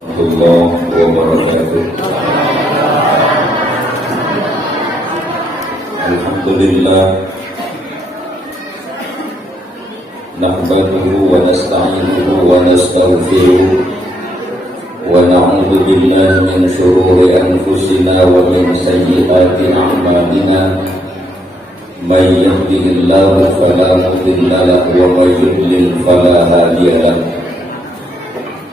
warahmatullahi wabarakatuh. Alhamdulillah, nahmaduhu wa nasta'inuhu wa nastaghfiruh wa na'udzu billahi min shururi anfusina wa min sayyiati a'malina. May yahdihillahu fala mudilla lahu wa may yudlil fala hadiya lahu.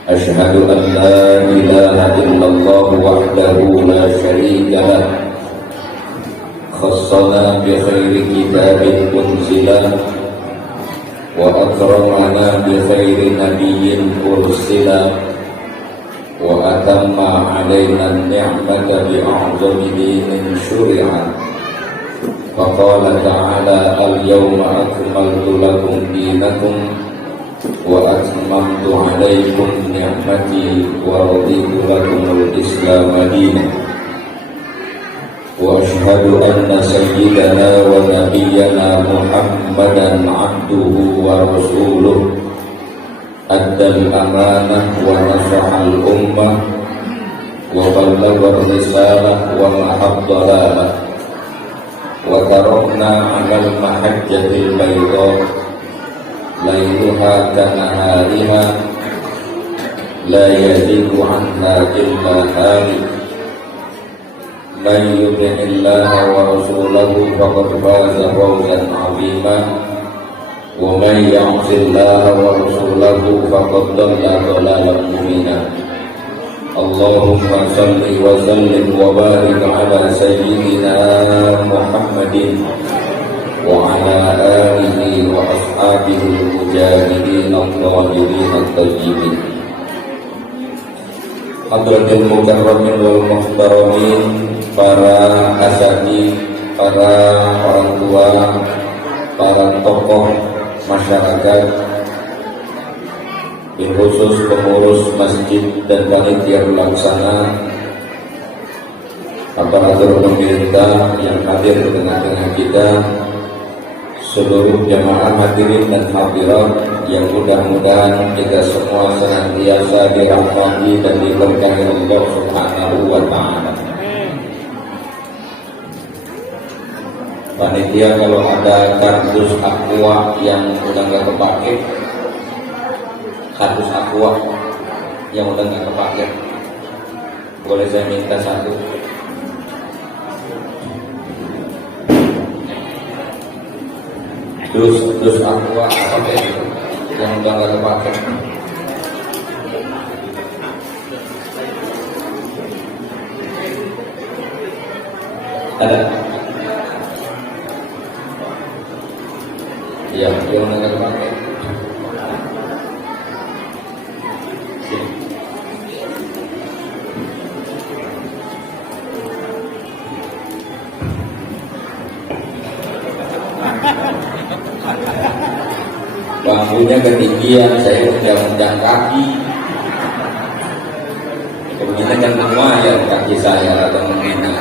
Asyhadu an la ilaha illallah wahdahu la syarika lah, khassana bi khairi kitabin unzila wa akramana bi khairi nabiyyin ursila wa atamma alaina ni'mata bi a'zami dinin syuri'a. Faqala ta'ala al-yawma akmaltu lakum dinakum wa atmamtu alaikum ni'mati wa raditu lakumul Islam dinan. Wa ashhadu anna sayyidana wa nabiyyana Muhammadan abduhu wa rasuluh addal amanah wa nasahal ummah wa ballaghar risalah wa mahaddalalah wa tarakna 'alal mahajjatil bayda lailuha kanahariha la yazigu anha illa halik. Man yuti'illaha wa rasulahu faqad faza fawzan 'azima wa man ya'sillaha wa rasulahu faqad dhalla dhalalan mubina. Allahumma salli wa sallim wa barik ala sayyidina Muhammadin wa ala alihi wa ashabihi al-mujahidin al-zahirin al-tayyibin. Hadratil mukarramin wal muhtaramin, para asatidz, para orang tua, para tokoh masyarakat, khusus pengurus masjid dan panitia pelaksana, aparatur pemerintah yang hadir di tengah-tengah kita, seluruh jamaah hadirin dan hadirat yang mudah-mudahan kita semua senantiasa dirahmati dan diberkahi Allah Subhanahu wa ta'ala. Panitia, kalau ada kardus aqua yang udah nggak kepake, kardus aqua yang udah nggak kepake, boleh saya minta satu? Dus aqua apa itu yang udah nggak kepake? Ada? Iya, yang udah nggak kepake. Bangkunya ketinggian, saya undang kaki. Kemudian kan lumayan kaki saya atau menghina.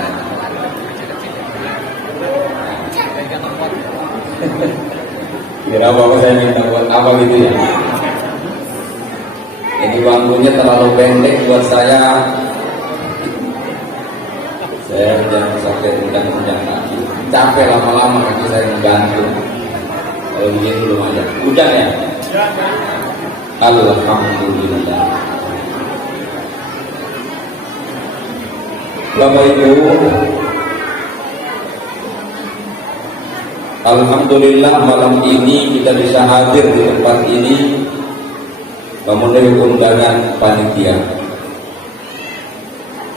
Kira apa saya minta buat apa gitu ya? Ini bangkunya terlalu pendek buat saya. Saya jangan sampai undang kaki. Capek lama-lama kaki saya menggantung. Kalau begini lumayan. Hujan ya? Alhamdulillah. Bapak Ibu, alhamdulillah malam ini kita bisa hadir di tempat ini memenuhi undangan panitia.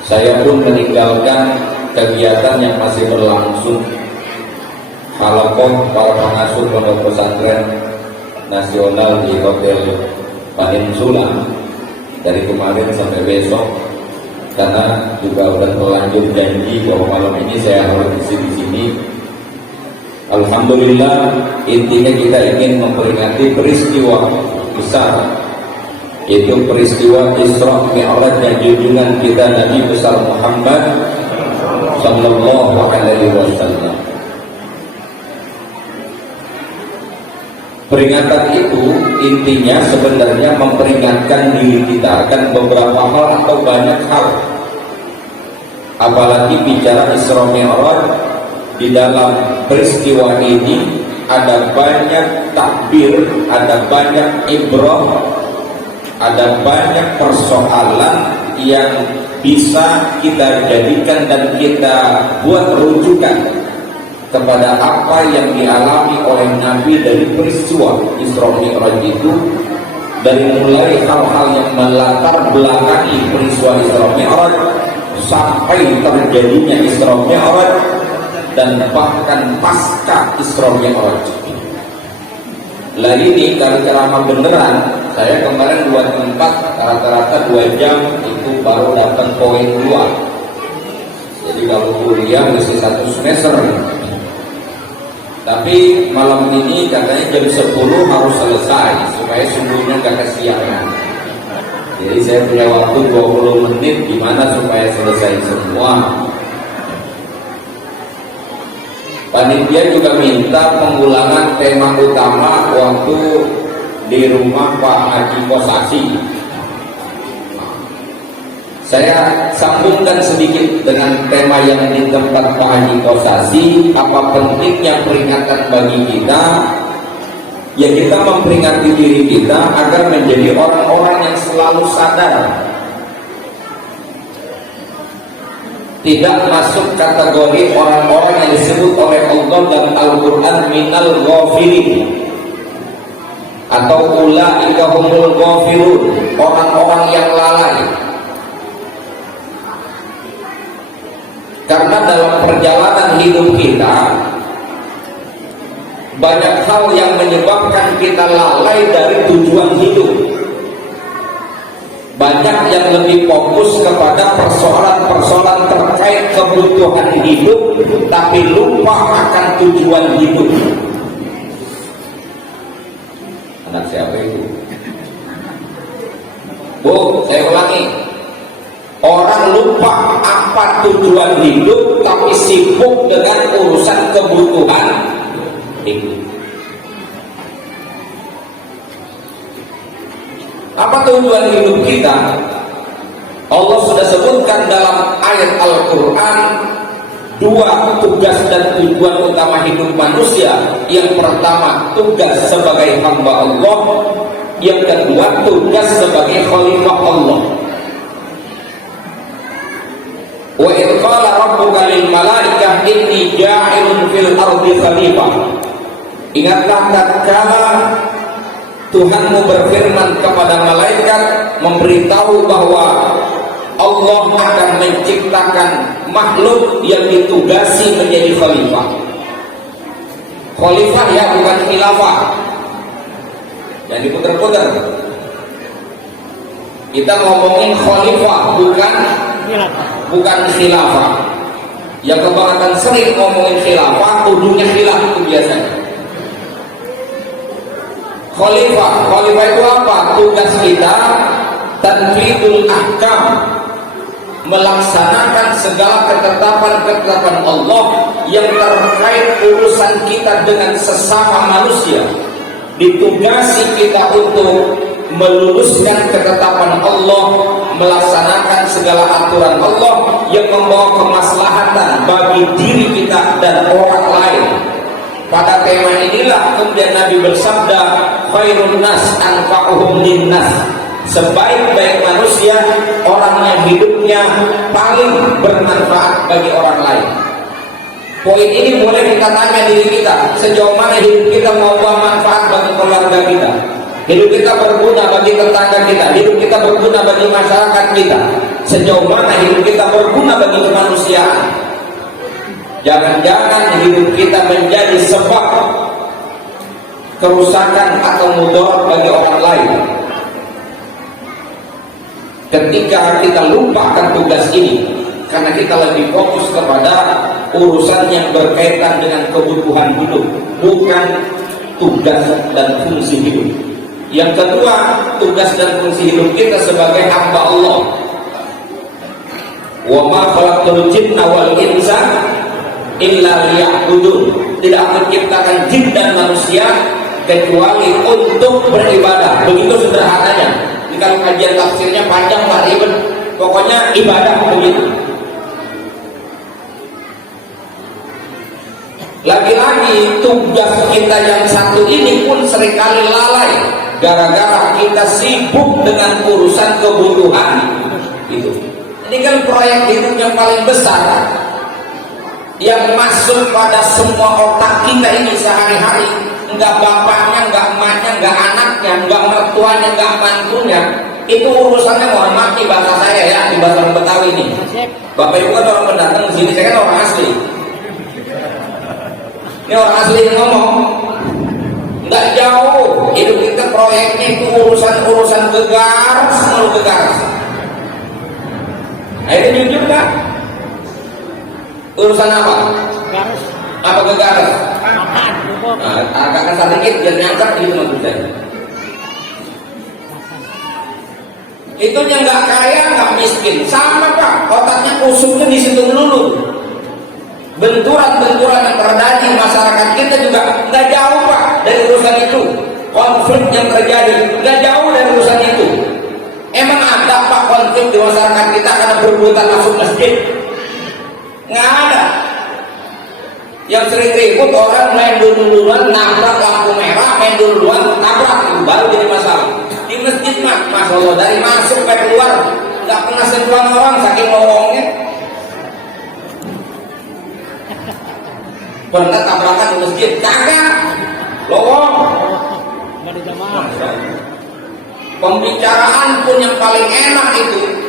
Saya pun meninggalkan kegiatan yang masih berlangsung, halaqah para pengasuh pondok pesantren nasional di Hotel Peninsula dari kemarin sampai besok, karena juga sudah terlanjur janji bahwa malam ini saya harus di sini. Alhamdulillah, intinya kita ingin memperingati peristiwa besar, yaitu peristiwa Isra Mi'raj dan junjungan kita Nabi besar Muhammad sallallahu alaihi wasallam. Peringatan itu intinya sebenarnya memperingatkan diri kita akan beberapa hal atau banyak hal. Apalagi bicara Isra Mi'raj, di dalam peristiwa ini ada banyak takbir, ada banyak ibrah, ada banyak persoalan yang bisa kita jadikan dan kita buat rujukan kepada apa yang dialami oleh Nabi dari peristiwa Isra Mi'raj itu, dari mulai hal-hal yang melatar belakangi peristiwa Isra Mi'raj sampai terjadinya Isra Mi'raj dan bahkan pasca Isra Mi'raj. Lah ini kalau ceramah beneran, saya kemarin buat tempat rata-rata 2 jam itu baru dapat poin 2. Jadi kalau kuliah mesti 1 semester. Tapi malam ini katanya jam 10 harus selesai supaya subuhnya gak kesiangan. Jadi saya punya waktu 20 menit gimana supaya selesai semua. Panitia juga minta pengulangan tema utama waktu di rumah Pak Haji Kosasi. Saya sambungkan sedikit dengan tema yang di tempat Pak Haji Kosasi. Apa pentingnya peringatan bagi kita? Ya, kita memperingati diri kita agar menjadi orang-orang yang selalu sadar, tidak masuk kategori orang-orang yang disebut oleh Allah dalam Al-Quran minal ghafilin, atau ulaika humul ghafilun, orang-orang yang lalai. Karena dalam perjalanan hidup kita banyak hal yang menyebabkan kita lalai dari tujuan hidup. Banyak yang lebih fokus kepada persoalan-persoalan terkait kebutuhan hidup, tapi lupa akan tujuan hidup. Anak siapa itu? Bu, saya ulangi. Orang lupa apa tujuan hidup, tapi sibuk dengan urusan kebutuhan hidup. Apa tujuan hidup kita? Allah sudah sebutkan dalam ayat Al-Quran 2 tugas dan tujuan utama hidup manusia. Yang pertama, tugas sebagai hamba Allah. Yang kedua, tugas sebagai khalifah Allah. Wa idh qala rabbuka lil malaikah inni ja'ilun fil ardi khalifah. Ingatlah tatkala Tuhanmu berfirman kepada malaikat, memberitahu bahwa Allah akan menciptakan makhluk yang ditugasi menjadi khalifah. Khalifah ya, bukan khilafah. Jadi putar-putar. Kita ngomongin khalifah, bukan khilafah. Yang kebanyakan sering ngomongin khilafah, ujungnya khilaf itu biasanya. Khalifah itu apa? Tugas kita tanfidul ahkam, melaksanakan segala ketetapan-ketetapan Allah yang terkait urusan kita dengan sesama manusia. Ditugasi kita untuk meluluskan ketetapan Allah, melaksanakan segala aturan Allah yang membawa kemaslahatan bagi diri kita dan orang lain. Pada tema inilah kemudian Nabi bersabda, khairun nas anfa'uhum linnas. Sebaik-baik manusia orang yang hidupnya paling bermanfaat bagi orang lain. Poin ini boleh kita tanya diri kita, sejauh mana hidup kita membawa manfaat bagi keluarga kita, hidup kita berguna bagi tetangga kita, hidup kita berguna bagi masyarakat kita, sejauh mana hidup kita berguna bagi kemanusiaan. Jangan-jangan hidup kita menjadi sebab kerusakan atau mudarat bagi orang lain. Ketika kita lupakan tugas ini, karena kita lebih fokus kepada urusan yang berkaitan dengan kebutuhan hidup, bukan tugas dan fungsi hidup. Yang kedua, tugas dan fungsi hidup kita sebagai hamba Allah. Wa ma khalaqtul jinna wal insa illa liya'budun. Tidak menciptakan jin dan manusia kecuali untuk beribadah. Begitu sederhananya. Ini kalau kajian tafsirnya panjang lah, ribet. Pokoknya ibadah begitu. Lagi-lagi tugas kita yang satu ini pun seringkali lalai gara-gara kita sibuk dengan urusan kebutuhan itu. Ini kan proyek hidup yang paling besar yang masuk pada semua otak kita ini sehari-hari. Enggak bapaknya, enggak emaknya, enggak anaknya, enggak mertuanya, enggak mantunya. Itu urusannya mohon maaf nih bahasa saya ya, di bahasa Betawi ini. Bapak ibu kan orang pendatang di sini, saya kan orang asli. Ini orang asli yang ngomong. Enggak jauh, hidup kita proyeknya itu urusan gegar, selalu gegar. Nah itu jujur kan? Urusan apa? Garis. Apa gegar? Makan. Nah, agak sedikit dan nyangkut gitu maksud saya. Itu yang nggak kaya, nggak miskin, sama pak. Otaknya kusuknya di situ melulu. Benturan-benturan yang terjadi di masyarakat kita juga nggak jauh pak dari urusan itu. Konflik yang terjadi nggak jauh dari urusan itu. Emang ada pak konflik di masyarakat kita karena berbuatan masuk masjid? Nggak ada. Yang sering ribut orang main duluan, nabrak lampu merah, main duluan, nabrak, itu baru jadi masalah. Di masjid mah, masya Allah, dari masuk sampai keluar nggak pernah sentuhan orang saking lowongnya. Pernah tabrakan di masjid, kagak lowong. Nggak ada jamaah. Pembicaraan pun yang paling enak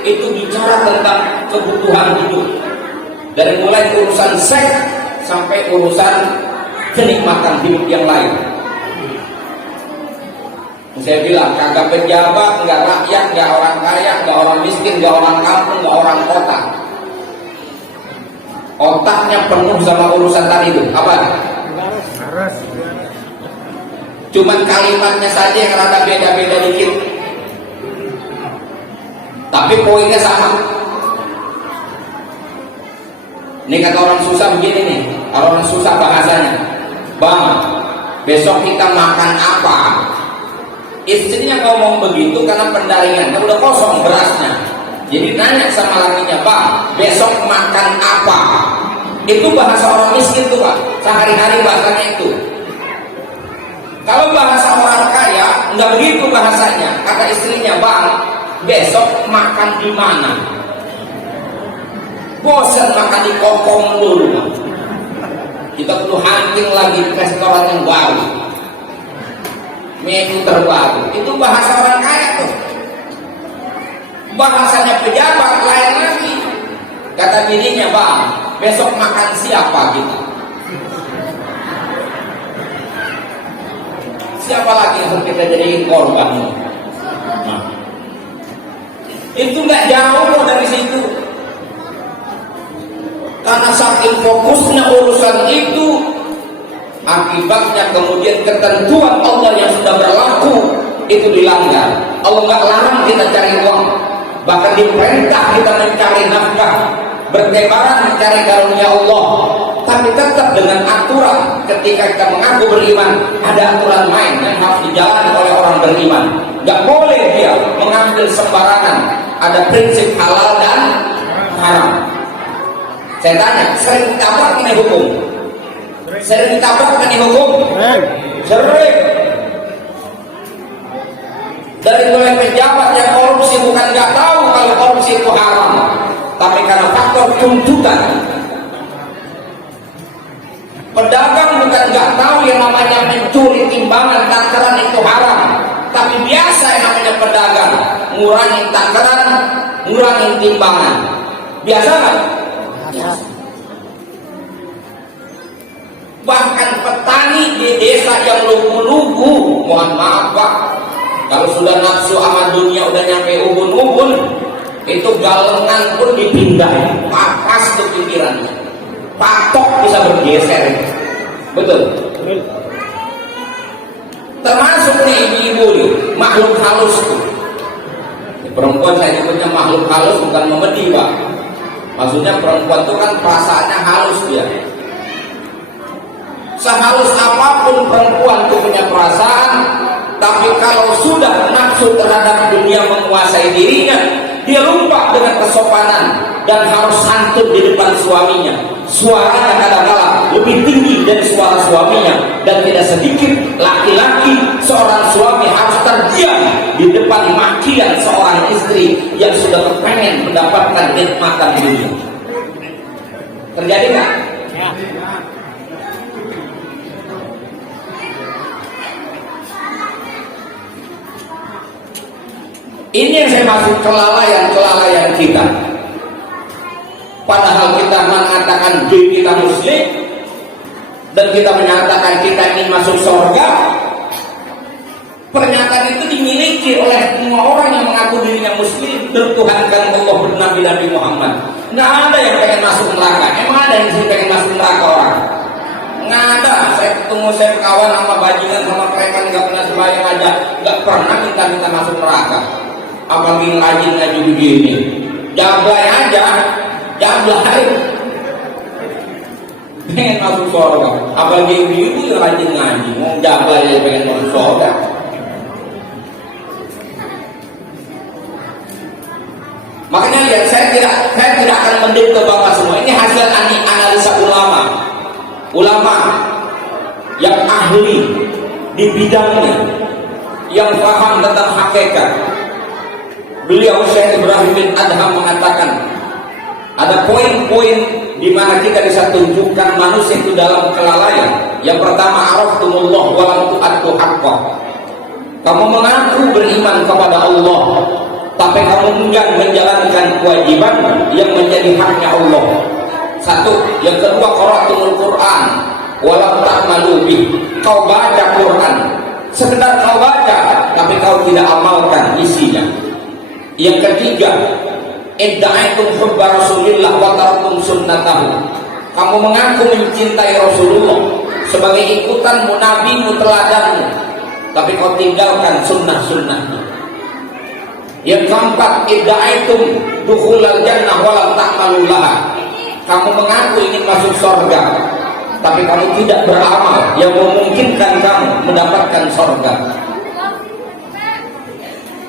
itu bicara tentang kebutuhan hidup. Dari mulai urusan seks sampai urusan kenikmatan hidup yang lain. Saya bilang kagak pejabat, nggak rakyat, nggak orang kaya, nggak orang miskin, nggak orang kampung, nggak orang kota. Otaknya penuh sama urusan tadi itu. Apa? Garis. Cuman kalimatnya saja yang rada beda-beda dikit. Tapi poinnya sama. Ini kata orang susah begini nih. Kalau orang susah bahasanya, bang, besok kita makan apa? Istrinya ngomong begitu karena pendaringan, udah kosong berasnya. Jadi nanya sama lakinya, bang, besok makan apa? Itu bahasa orang miskin tuh pak, sehari-hari bahasanya itu. Kalau bahasa orang kaya, nggak begitu bahasanya. Kata istrinya, bang, besok makan di mana? Bosan makan di kokong dulu. Kita perlu hunting lagi di restoran yang baru, menu terbaru. Itu bahasa orang kaya tuh. Bahasanya pejabat lain lagi. Kata bininya, bang, besok makan siapa kita? Siapa lagi yang harus kita jadiin korban? Nah, itu nggak jauh dari situ. Karena saking fokusnya urusan itu, akibatnya kemudian ketentuan Allah yang sudah berlaku itu dilanggar. Allah nggak larang kita cari uang, bahkan diperintah kita mencari nafkah, bertebaran mencari karunia Allah. Tapi tetap dengan aturan. Ketika kita mengaku beriman, ada aturan main yang harus dijalani oleh orang beriman. Nggak boleh dia mengambil sembarangan. Ada prinsip halal dan haram. Saya tanya, sering ditabrak ini hukum? Sering ditabrak ini hukum? Sering. Dari mulai pejabat yang korupsi bukan nggak tahu kalau korupsi itu haram, tapi karena faktor tuntutan. Pedagang bukan nggak tahu yang namanya mencuri timbangan takaran itu haram, tapi biasa yang namanya pedagang ngurangin takaran, ngurangin timbangan. Biasa nggak? Bahkan petani di desa yang lugu-lugu, mohon maaf pak, kalau sudah nafsu sama dunia udah nyampe ubun-ubun, itu galengan pun dipindah, papas ke pikirannya, patok bisa bergeser. Betul? Termasuk nih ibu-ibu nih, makhluk halus tuh. Perempuan saya nyebutnya makhluk halus, bukan memedi pak. Maksudnya perempuan itu kan perasaannya halus dia. Sehalus apapun perempuan itu punya perasaan, tapi kalau sudah nafsu terhadap dunia menguasai dirinya, dia lupa dengan kesopanan dan harus santun di depan suaminya. Suaranya kadang-kala lebih tinggi dari suara suaminya, dan tidak sedikit laki-laki seorang suami harus terdiam di depan makian seorang istri yang sudah kepengen mendapatkan nikmatan dunia. Terjadi nggak? Ya. Ini yang saya maksud kelalaian kita. Padahal kita mengatakan diri kita muslim dan kita menyatakan kita ingin masuk surga. Pernyataan itu dimiliki oleh semua orang yang mengaku dirinya muslim, bertuhankan Allah, bernabi Nabi Muhammad. Nggak ada yang pengen masuk neraka. Emang ada yang pengen masuk neraka orang? Nggak ada. Saya ketemu kawan sama bajingan sama preman nggak pernah sembahyang aja, nggak pernah minta masuk neraka. Apalagi rajin ngaji begini, jablay aja, jablay pengen masuk surga. Apalagi ibu yang rajin ngaji, mau jablay aja pengen masuk surga. Makanya lihat, saya tidak akan mendikte bapak semua. Ini hasil analisa ulama yang ahli di bidangnya, yang paham tentang hakikat. Beliau Syekh Ibrahim bin Adham mengatakan ada poin-poin di mana kita bisa tunjukkan manusia itu dalam kelalaian. Yang pertama, araftumullah wa lam tu'addu haqqah. Kamu mengaku beriman kepada Allah, tapi kamu enggan menjalankan kewajiban yang menjadi haknya Allah. Satu. Yang kedua, qara'tumul Quran wa lam ta'malu bih. Kau baca Quran, sekedar kau baca, tapi kau tidak amalkan isinya. Yang ketiga, idda'aitum hubba Rasulillah wa taraktum sunnatahu. Kamu mengaku mencintai Rasulullah sebagai ikutanmu, nabimu, teladanmu, tapi kau tinggalkan sunnah-sunnahnya. Yang keempat, idda'aitum dukhulal jannah wa lam ta'malu laha. Kamu mengaku ingin masuk surga, tapi kamu tidak beramal yang memungkinkan kamu mendapatkan surga.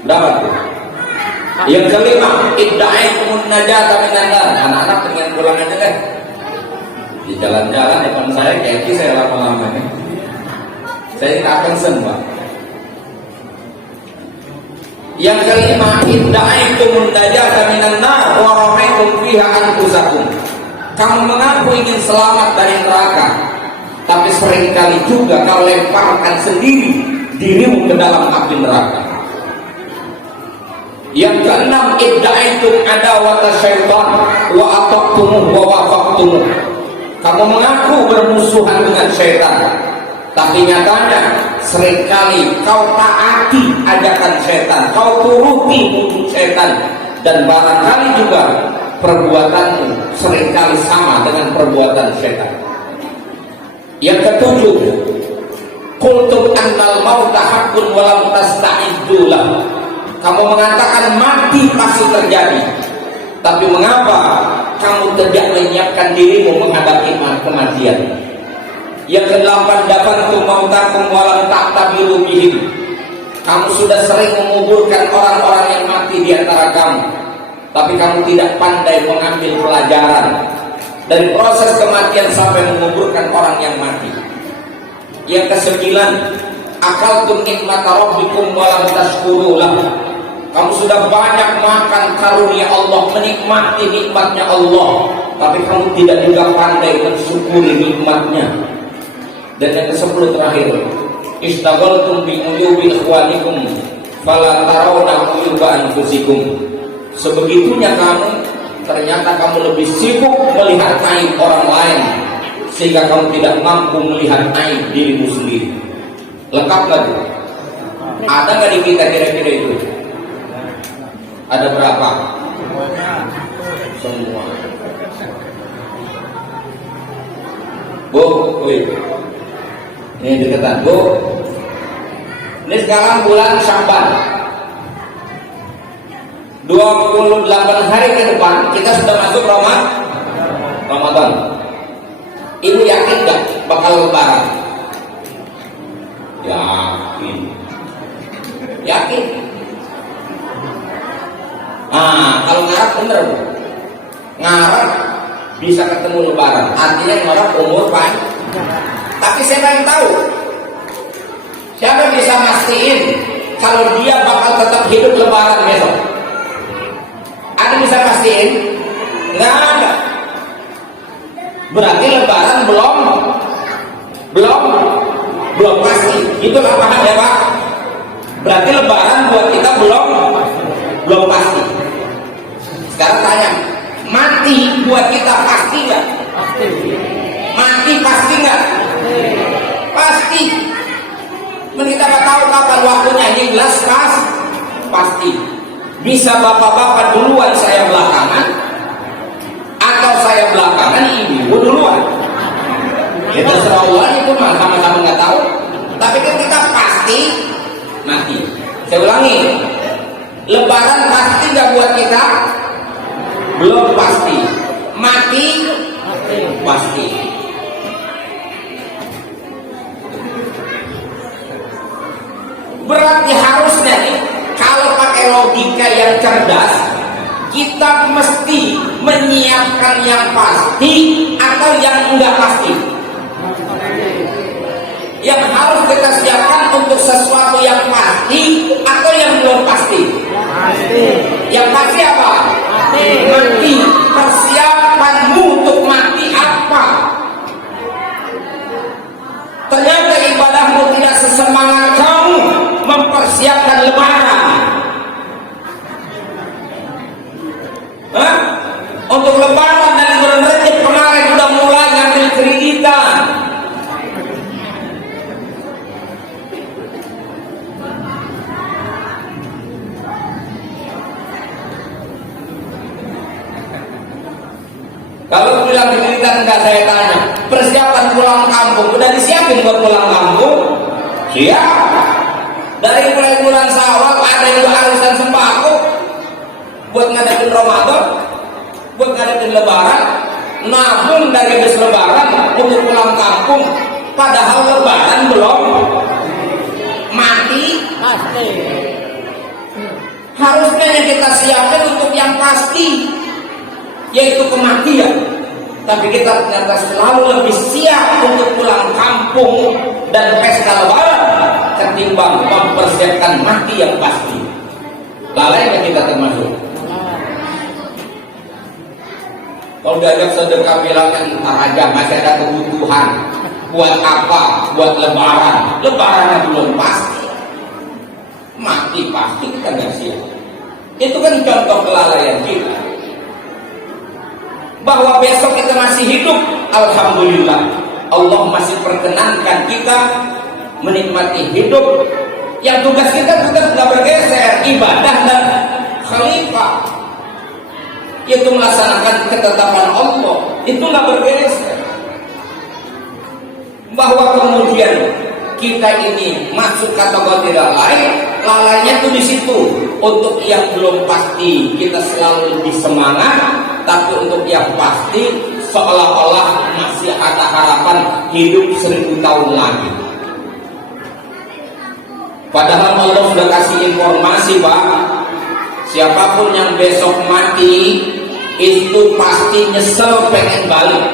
Dapat. Yang kelima, idda'aitum najata minan nar. Anak-anak pengen pulang aja deh. Di jalan-jalan depan saya kayak saya lama-lama nih. Saya tidak concern, Pak. Yang kelima, idda'aitum najata minan nar wa ramaitum fiha anfusakum. Kamu mengaku ingin selamat dari neraka, tapi seringkali juga kau lemparkan sendiri dirimu ke dalam api neraka. Yang keenam, idda'aitum adawata syaitan wa ataqtumuh wa wafaqtumuh. Kamu mengaku bermusuhan dengan syaitan, tapi nyatanya seringkali kau taati ajakan syaitan, kau turuti musuh syaitan, dan barangkali juga perbuatanmu seringkali sama dengan perbuatan syaitan. Yang ketujuh, qultum annal mauta haqqun wa lam tasta'iddu lahu. Kamu mengatakan mati pasti terjadi, tapi mengapa kamu tidak menyiapkan dirimu menghadapi kematian? Yang kedelapan, dafantum mautakum wa lam ta'tabiru bihim. Kamu sudah sering menguburkan orang-orang yang mati di antara kamu, tapi kamu tidak pandai mengambil pelajaran dari proses kematian sampai menguburkan orang yang mati. Yang kesembilan, akaltum nikmata rabbikum wa lam tashkuru lahu. Kamu sudah banyak makan karunia Allah, menikmati nikmatnya Allah, tapi kamu tidak juga pandai mensyukuri nikmatnya. Dan yang ke-10 terakhir, istaghaltum bi uyubi ikhwanikum fala tarawna uyuba anfusikum. Sebegitunya kamu, ternyata kamu lebih sibuk melihat aib orang lain, sehingga kamu tidak mampu melihat aib dirimu sendiri. Lengkap lagi? Ada nggak di kita kira-kira itu? Ada berapa? Semua. Bu, ini deketan, Bu. Ini sekarang bulan Sya'ban. 28 hari ke depan kita sudah masuk Ramadan. Ibu yakin nggak bakal lebaran? Yakin? Yakin? Nah, kalau ngarap bener, ngarap bisa ketemu lebaran, artinya ngarap umur panjang. Tapi siapa yang tahu? Siapa yang bisa mastiin kalau dia bakal tetap hidup lebaran besok? Ada bisa pastiin? Nggak ada. Berarti lebaran belum pasti. Itulah paham ya Pak? Berarti lebaran buat kita belum pasti. Sekarang tanya, mati buat kita pasti nggak? Pasti. Mati pasti nggak? Pasti. Kita nggak tahu kapan waktunya, ini jelas pasti. Bisa bapak-bapak duluan, saya belakangan, atau saya belakangan, ibu duluan. Ya terserah Allah, itu mah sama-sama nggak tahu. Tapi kan kita pasti mati. Saya ulangi, lebaran pasti nggak buat kita? Belum pasti. Mati pasti. Berarti harusnya nih, kalau pakai logika yang cerdas, kita mesti menyiapkan yang pasti atau yang enggak pasti. Yang harus kita siapkan untuk sesuatu yang pasti atau yang belum pasti. Pasti. Yang pasti apa? Mati. Persiapanmu untuk mati apa? Ternyata ibadahmu tidak sesemangat kamu mempersiapkan lebaran. Untuk lebaran dari bulan Rajab kemarin sudah mulai ngambil kreditan. Kalau bilang kreditan enggak, saya tanya, persiapan pulang kampung udah disiapin buat pulang kampung? Siap. Dari mulai bulan Syawal ada yang udah arisan sembako buat ngadepin Ramadan, buat ngadepin Lebaran, nabung dari bus Lebaran untuk pulang kampung. Padahal Lebaran belum mati. Pasti. Harusnya yang kita siapkan untuk yang pasti, yaitu kematian. Tapi kita ternyata selalu lebih siap untuk pulang kampung dan pesta Lebaran ketimbang mempersiapkan mati yang pasti. Lalainya kita termasuk. Kalau diajak sedekah bilangkan ntar aja, masih ada kebutuhan. Buat apa? Buat Lebaran. Lebarannya belum pasti. Mati pasti kita nggak siap. Itu kan contoh kelalaian kita. Bahwa besok kita masih hidup, alhamdulillah, Allah masih perkenankan kita menikmati hidup. Yang tugas kita tetap nggak bergeser, ibadah dan khalifah, yaitu melaksanakan ketetapan Allah, itu nggak bergeser. Bahwa kemudian kita ini masuk kategori lalainya tuh di situ. Untuk yang belum pasti kita selalu lebih semangat, tapi untuk yang pasti seolah-olah masih ada harapan hidup 1000 tahun lagi. Padahal Allah sudah kasih informasi, Pak, siapapun yang besok mati itu pasti nyesel pengen balik.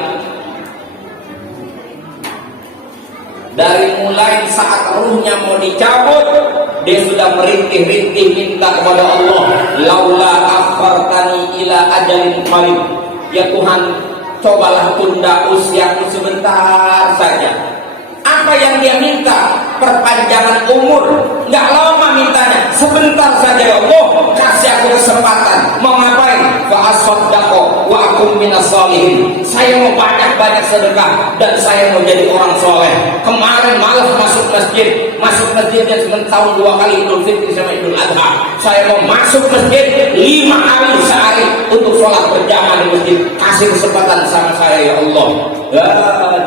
Dari mulai saat ruhnya mau dicabut, dia sudah merintih-rintih minta kepada Allah, laula akhartani ila ajalin qarib, ya Tuhan, cobalah tunda usiaku sebentar saja. Apa yang dia minta? Perpanjangan umur. Nggak lama mintanya, sebentar saja ya Allah, kasih aku kesempatan. Mau ngapain? Fa'asaddaqo wa akum minas sholihin. Saya mau banyak-banyak sedekah dan saya mau jadi orang soleh. Kemarin malah masuk masjidnya cuma tahun 2 kali, Idul Fitri sama Idul Adha. Saya mau masuk masjid 5 kali sehari untuk sholat berjamaah di masjid. Kasih kesempatan sama saya ya Allah.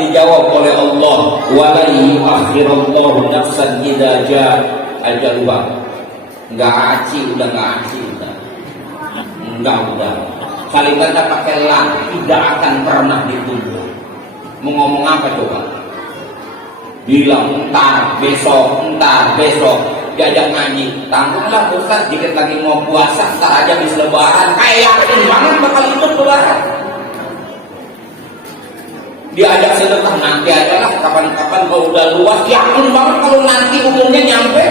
Dijawab oleh Allah, wala yu'akhirallahu nafsan idza jaa ajaluha. Enggak aci, udah kalimatnya pakai lam, tidak akan pernah ditunda. Mau ngomong apa coba? bilang entar besok diajak ngaji, tanggunglah Ustaz, dikit lagi mau puasa, entar aja habis lebaran. Kayak yakin banget bakal ikut lebaran. Diajak sedekah nanti aja lah, kapan-kapan kalau udah luas, yakin banget kalau nanti umurnya nyampe.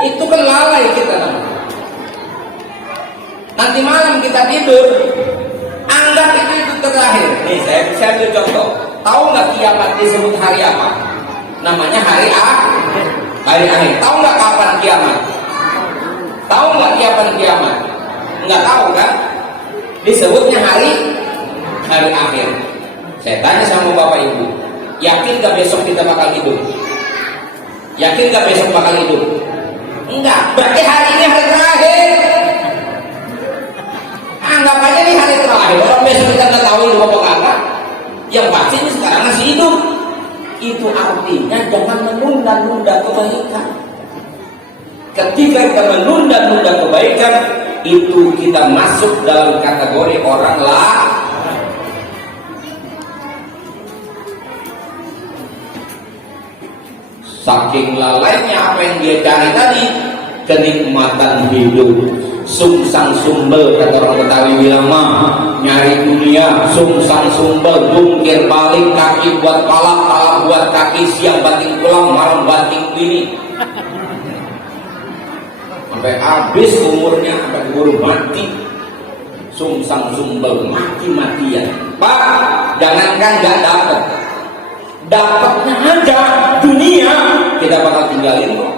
Itu kan lalai kita. Nanti malam kita tidur, anggap itu terakhir. Nih saya ambil contoh. Tahu nggak kiamat disebut hari apa? Namanya hari akhir. Tahu nggak kapan kiamat? Tahu nggak kapan kiamat? Nggak tahu kan? Disebutnya hari akhir. Saya tanya sama bapak ibu, yakin nggak besok kita bakal hidup? Yakin nggak besok bakal hidup? Enggak. Berarti hari ini hari terakhir. Anggap aja nih hari terakhir. Orang besok kita nggak tahu hidup apa kagak. Yang pasti ini sekarang masih hidup. Itu artinya jangan menunda-nunda kebaikan. Ketika kita menunda-nunda kebaikan, itu kita masuk dalam kategori orang saking lalainya apa yang dia cari tadi, kenikmatan hidup, sungsang sumbel, kata orang Betawi bilang mah, nyari dunia, sungsang sumbel, jungkir balik, kaki buat pala buat kaki, siang banting tulang, malam banting bini, sampai habis umurnya, sampai keburu mati. Sungsang sumbel, mati-matian. Pak, jangankan gak dapatnya aja dunia kita bakal tinggalin kok.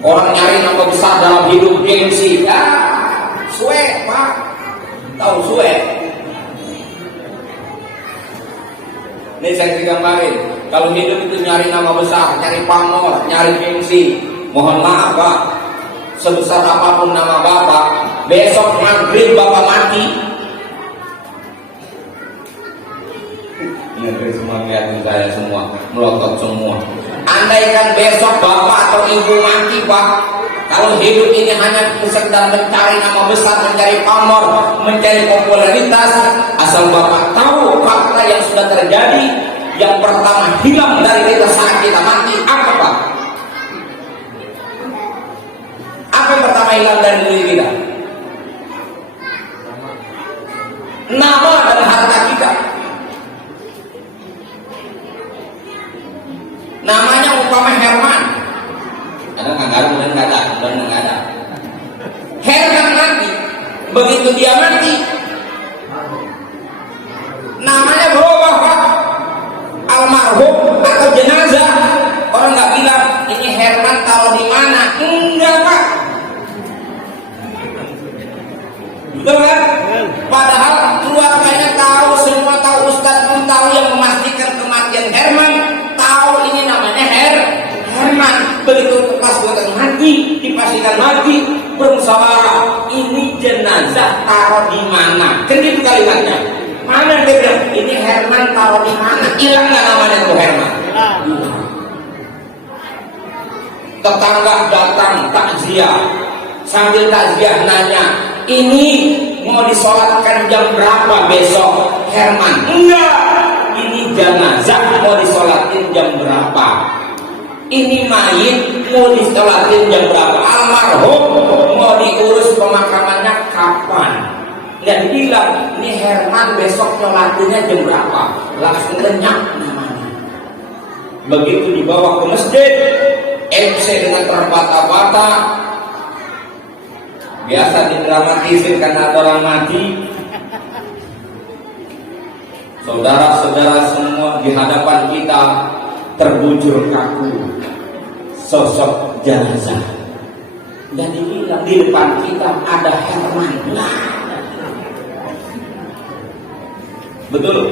Orang nyari nama besar dalam hidup, gengsi, ya suwe Pak, tahu suwe. Ini saya gambarin, kalau hidup itu nyari nama besar, nyari pamor, nyari gengsi, mohon maaf Pak, sebesar apapun nama Bapak, besok maghrib Bapak mati. Ini semua ngeliatin saya semua, melotot semua. Andaikan besok bapak atau ibu mati Pak, kalau hidup ini hanya sekedar mencari nama besar, mencari pamor, mencari popularitas, asal bapak tahu fakta yang sudah terjadi, yang pertama hilang dari kita saat kita mati apa Pak? Apa yang pertama hilang dari diri kita? Nama dan harta kita. Namanya umpama Herman, ada nggak ada. Herman mati, begitu dia mati, namanya berubah Pak, almarhum atau jenazah. Orang nggak bilang ini Herman taruh di mana, enggak Pak, betul kan? Padahal keluarganya tahu, semua tahu, Ustadz pun tahu, yang memastikan kematian Herman. Tahu ini namanya Herman. Begitu pas gue mati, dipastikan mati, bermusyawarah, ini jenazah taruh di mana? Kan itu kalimatnya. Mana dia bilang ini Herman taruh di mana? Hilang nggak namanya itu Herman? Tetangga datang takziah, sambil takziah nanya, ini mau disolatkan jam berapa besok Herman? Enggak. Ini jenazah mau disolatin jam berapa? Ini mayit mau disolatin jam berapa? Almarhum mau diurus pemakamannya kapan? Nggak dibilang ini Herman besok nyolatinnya jam berapa? Langsung lenyap namanya. Begitu dibawa ke masjid, MC dengan terbata-bata, biasa didramatisir karena ada orang mati. Saudara-saudara semua, di hadapan kita terbujur kaku sosok jenazah. Dan dibilang di depan kita ada Herman. Betul?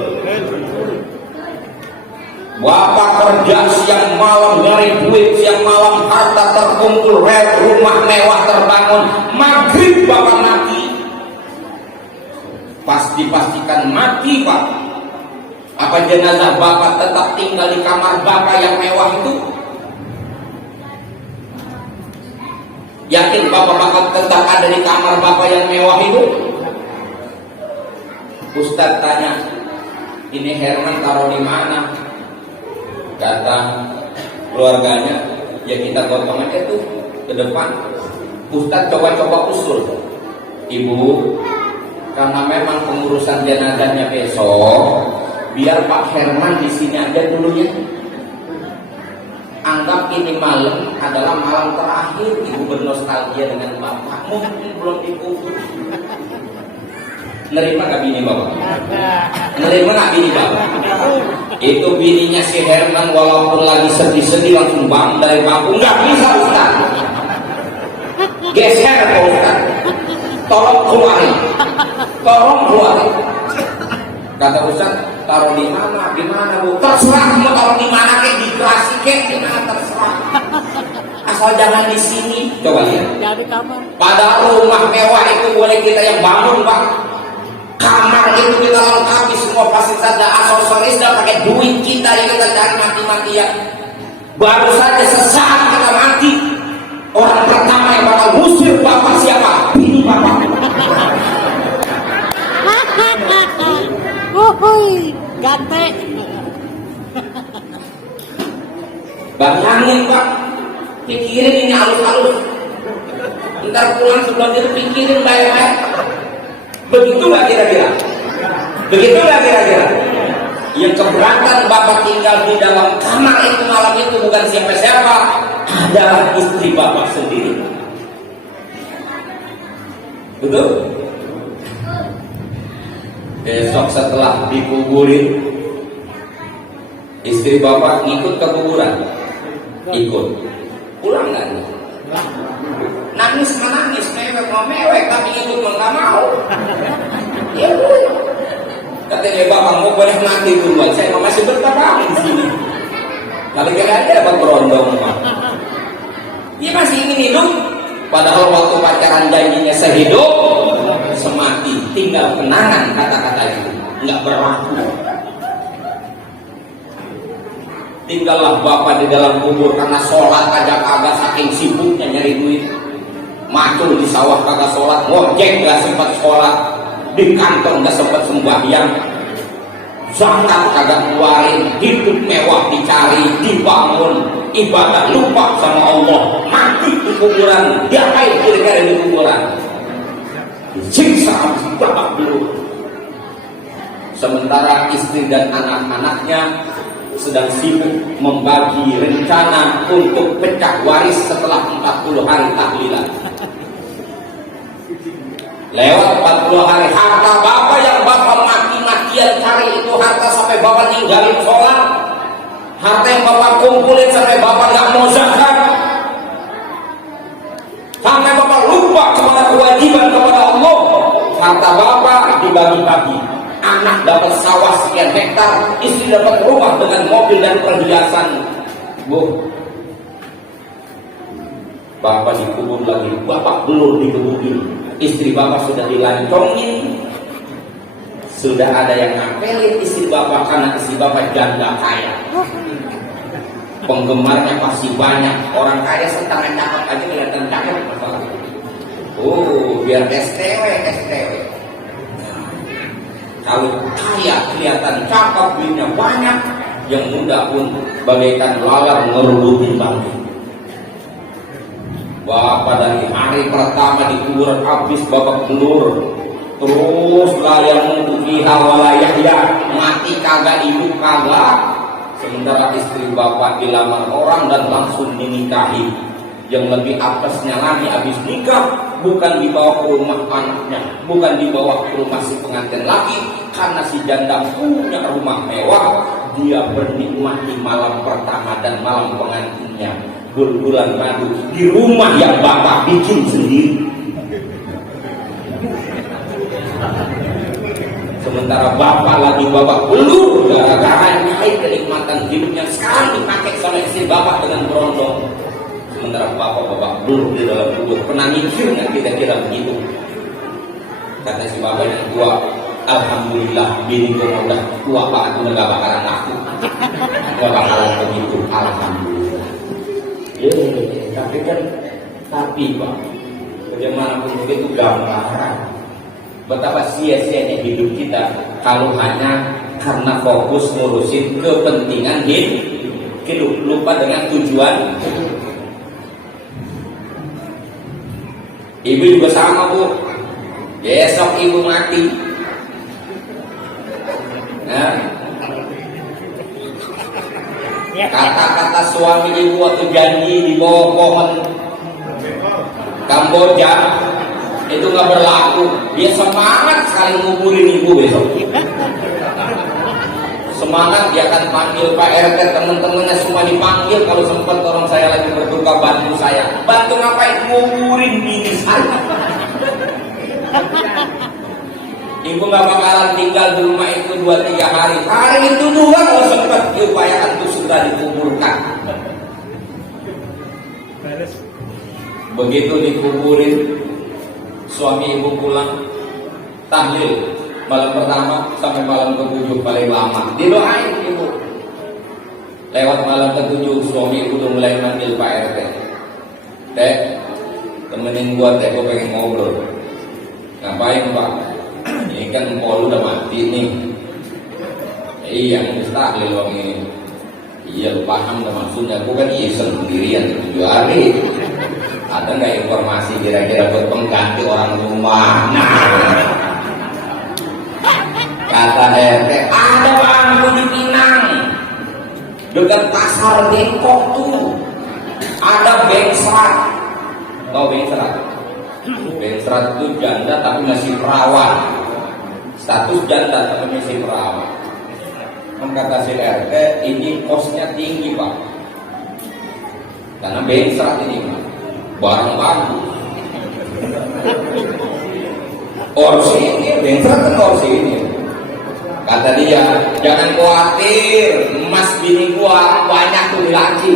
Bapak kerja siang malam nyari duit, siang malam harta terkumpul, rumah mewah terbangun, maghrib Bapak mati. Pastikan mati Pak. Apa jenazah Bapak tetap tinggal di kamar Bapak yang mewah itu? Yakin Bapak bakal tetap ada di kamar Bapak yang mewah itu? Ustadz tanya, Ini Herman taruh di mana? Kata keluarganya, ya kita gotong aja tuh ke depan. Ustaz coba-coba usul, Ibu, karena memang pengurusan jenazahnya besok, biar Pak Herman di sini aja dulunya. Anggap ini malam adalah malam terakhir Ibu bernostalgia dengan Bapak. Mungkin belum dikubur. Nerima gak bini Bapak? Nerima gak bini Bapak? Itu bininya si Herman walaupun lagi sedih-sedih langsung bang dari bangku. Nggak bisa Ustaz. Geser Pak Ustaz. Tolong keluarin. Tolong keluarin. Kata Ustaz, taruh di mana? Di mana Bu? Terserah mau taruh di mana kek, di gerasi kek, di mana terserah. Asal jangan di sini. Coba lihat. Jadi kamar. Pada rumah mewah itu boleh kita yang bangun Pak. Kamar itu kita lengkapi semua fasilitas dan aksesoris dan pakai duit kita yang kita cari mati-matian. Baru saja sesaat kita mati, orang pertama yang bakal ngusir Bapak siapa? Ini Bapak. Wuhui, gante. Bayangin Pak, pikirin ini halus-halus. Ntar pulang sebelum itu pikirin baik-baik. Begitu nggak kira-kira? Begitu nggak kira-kira? Yang keberatan Bapak tinggal di dalam kamar itu malam itu bukan siapa-siapa, adalah istri Bapak sendiri. Betul? Besok setelah dikuburin, istri Bapak ngikut ke kuburan, ikut. Pulang nggak? Nangis menangis, mewek mau mewek, tapi ikut nggak mau. Ya udah. Katanya Bapak mau boleh mati duluan, saya masih bertahan di sini. Kali aja dapat berondong Pak. Dia masih ingin hidup, padahal waktu pacaran janjinya sehidup semati, tinggal kenangan kata-kata itu nggak berlaku. Tinggallah Bapak di dalam kubur karena sholat aja kagak, saking sibuknya nyari duit. Macul di sawah kagak sholat, ngojek gak sempat sholat, di kantor gak sempat sembahyang, zakat kagak keluarin, hidup mewah dicari, dibangun, ibadah lupa sama Allah, mati di kuburan. Diapain kira-kira di kuburan? Disiksa habis babak belur. Sementara istri dan anak-anaknya sedang sibuk membagi rencana untuk pecah waris setelah 40 hari tahlilan. Lewat 40 hari, harta Bapak yang Bapak mati-matian cari itu harta sampai Bapak ninggalin sholat, harta yang Bapak kumpulin sampai Bapak gak mau zakat, sampai Bapak lupa kepada kewajiban kepada Allah, harta Bapak dibagi-bagi. Anak dapat sawah sekian hektar, istri dapat rumah dengan mobil dan perhiasan. Bu, Bapak dikubur lagi, Bapak belum dikebukin, istri Bapak sudah dilancongin, sudah ada yang ngapelin istri Bapak karena istri Bapak janda kaya. Penggemarnya pasti banyak, orang kaya setengah cakep aja kelihatan cakep. Oh, biar STW. Kalau kaya kelihatan cakep, duitnya banyak, yang muda pun bagaikan lalat ngerubutin bangku. Bapak dari hari pertama di kuburan habis Bapak belur, terus yang fiha walayahya, mati kagak hidup kagak. Sementara istri Bapak dilamar orang dan langsung dinikahi. Yang lebih apesnya lagi, habis nikah bukan dibawa ke rumah anaknya, bukan dibawa ke rumah si pengantin lagi, karena si janda punya rumah mewah. Dia bernikmati malam pertama dan malam pengantinnya bulan madu di rumah yang Bapak bikin sendiri. Sementara Bapak lagi Bapak belum gara-gara nyai kenikmatan hidupnya sekarang dipakai sama istri Bapak dengan berondong. Sementara Bapak belum di dalam kubur. Pernah mikir nggak kira-kira begitu? Kata si Bapak yang tua, alhamdulillah bini gue udah tua Pak, udah gak bakalan laku, gak bakalan begitu, alhamdulillah. Tapi Pak, bagaimanapun begitu gambaran betapa sia-sianya hidup kita kalau hanya karena fokus ngurusin kepentingan hidup, lupa dengan tujuan. Ibu juga sama bu, besok ibu mati. Nah, kata-kata suami ibu waktu janji di bawah pohon Kamboja itu nggak berlaku. Dia semangat sekali nguburin ibu besok. Semangat, dia akan panggil Pak RT, teman-temannya semua dipanggil. Kalau sempat orang saya lagi berduka, bantu saya. Bantu ngapain? Nguburin bini saya. Ibu gak bakalan tinggal di rumah itu 2-3 hari. Hari itu doang kalau sempat diupayakan itu sudah dikuburkan. Begitu dikuburin, suami ibu pulang tahlil malam pertama sampai malam ke-7 paling lama. Didoain ibu. Lewat malam ke-7 suami ibu udah mulai manggil Pak RT. Dek, temenin gua teh, gua pengen ngobrol. Ngapain Pak? Ini kan empol udah mati nih. Iya, mustahil wong ini. Iya, lu paham gak maksudnya? Gua kan iseng sendirian 7 hari. Ada nggak informasi kira-kira buat pengganti orang rumah? Nah, kata RT, ada bang di Pinang, dekat pasar Depok tuh, ada bengsrat. Tahu bengsrat? Bengsrat itu janda tapi masih perawan. Status janda tapi masih perawan. Kata si RT, ini kosnya tinggi pak, karena bengsrat ini pak. Barang bagus. Orsi ini, bengsrat kan orsi ini. Kata dia, jangan khawatir, emas bini gua banyak tuh di laci.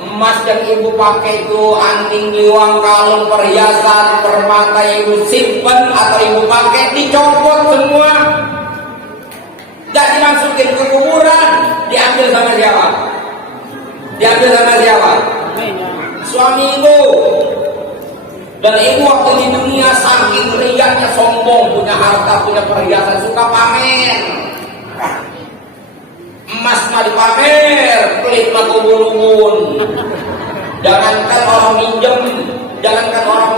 Emas yang ibu pakai itu anting, liwang, kalung, perhiasan, permata yang ibu simpen atau ibu pakai dicopot semua. Jadi masukin ke kuburan, diambil sama siapa? Diambil sama siapa? Suami ibu. Dan ibu waktu di dunia saking riaknya, sombong, punya harta, punya perhiasan, suka pamer. Emas mah dipamer, pelit mah kubur-kubur. Jangankan orang minjem, jangankan orang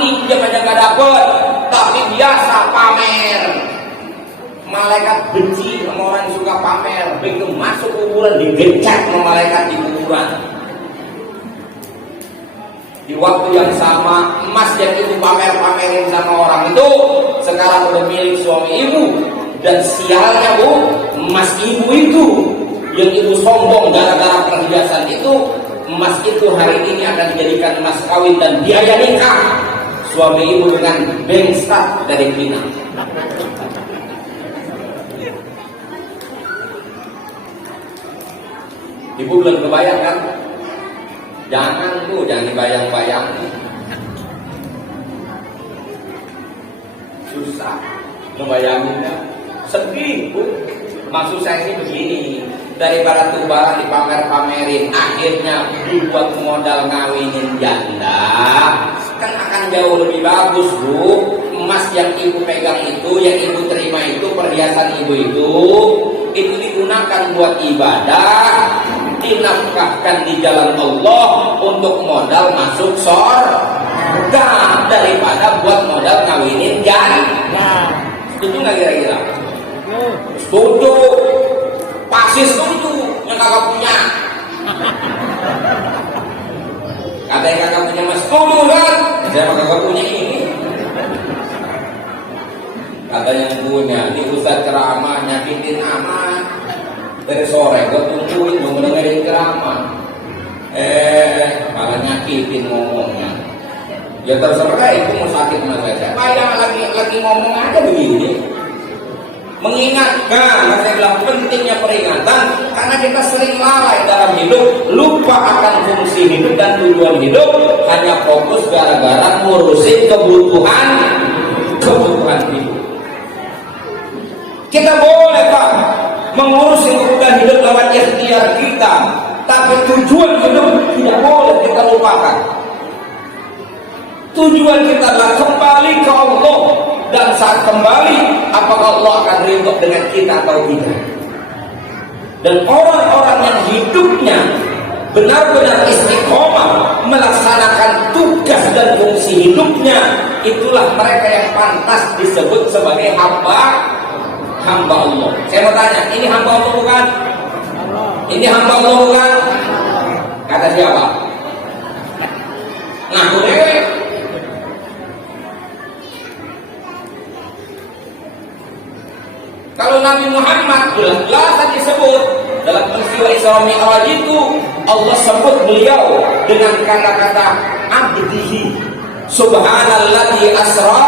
minjem aja gak dapet, tapi biasa pamer. Malaikat benci sama orang yang suka pamer. Begitu masuk kuburan digecek sama malaikat di kuburan. Di waktu yang sama, emas yang ibu pamerin sama orang itu sekarang udah milik suami ibu. Dan sialnya bu, emas ibu itu yang ibu sombong gara-gara perhiasan itu, emas itu hari ini akan dijadikan emas kawin dan biaya nikah suami ibu dengan bengstat dari Pinang. Ibu belum kebayang kan? Jangan bu, jangan dibayang-bayang. Susah membayanginnya. Sedih bu. Maksud saya sih begini, daripada tuh barang dipamer-pamerin, akhirnya dibuat modal ngawinin janda, kan akan jauh lebih bagus bu. Emas yang ibu pegang itu, yang ibu terima itu, perhiasan ibu itu digunakan buat ibadah, dinafkahkan di jalan Allah untuk modal masuk surga daripada buat modal ngawinin janda. Setuju nggak kira-kira? Setuju. Pasti setuju yang kakak punya. Kata yang kakak punya mas, setuju kan? Saya kakak punya ini. Kata yang punya, ini Ustaz ceramah nyakitin amat. Dari sore gue tungguin mau dengerin ceramah, malah nyakitin ngomongnya. Ya terserah itu mau sakit mana saja. Bayang lagi ngomong aja begini. Mengingatkan, saya bilang pentingnya peringatan karena kita sering lalai dalam hidup, lupa akan fungsi hidup dan tujuan hidup, hanya fokus gara-gara ngurusin kebutuhan hidup. Kita boleh pak mengurus kebutuhan hidup lewat ikhtiar kita, tapi tujuan hidup tidak boleh kita lupakan. Tujuan kita adalah kembali ke Allah dan saat kembali apakah Allah akan ridho dengan kita atau tidak. Dan orang-orang yang hidupnya benar-benar istiqomah melaksanakan tugas dan fungsi hidupnya, itulah mereka yang pantas disebut sebagai hamba Allah. Saya mau tanya, ini hamba Allah bukan? Ini hamba Allah bukan? Kata siapa? Ngaku dewe. Kalau Nabi Muhammad jelas-jelas disebut dalam peristiwa Isra Mi'raj itu, Allah sebut beliau dengan kata-kata abdihi, subhanalladzi asra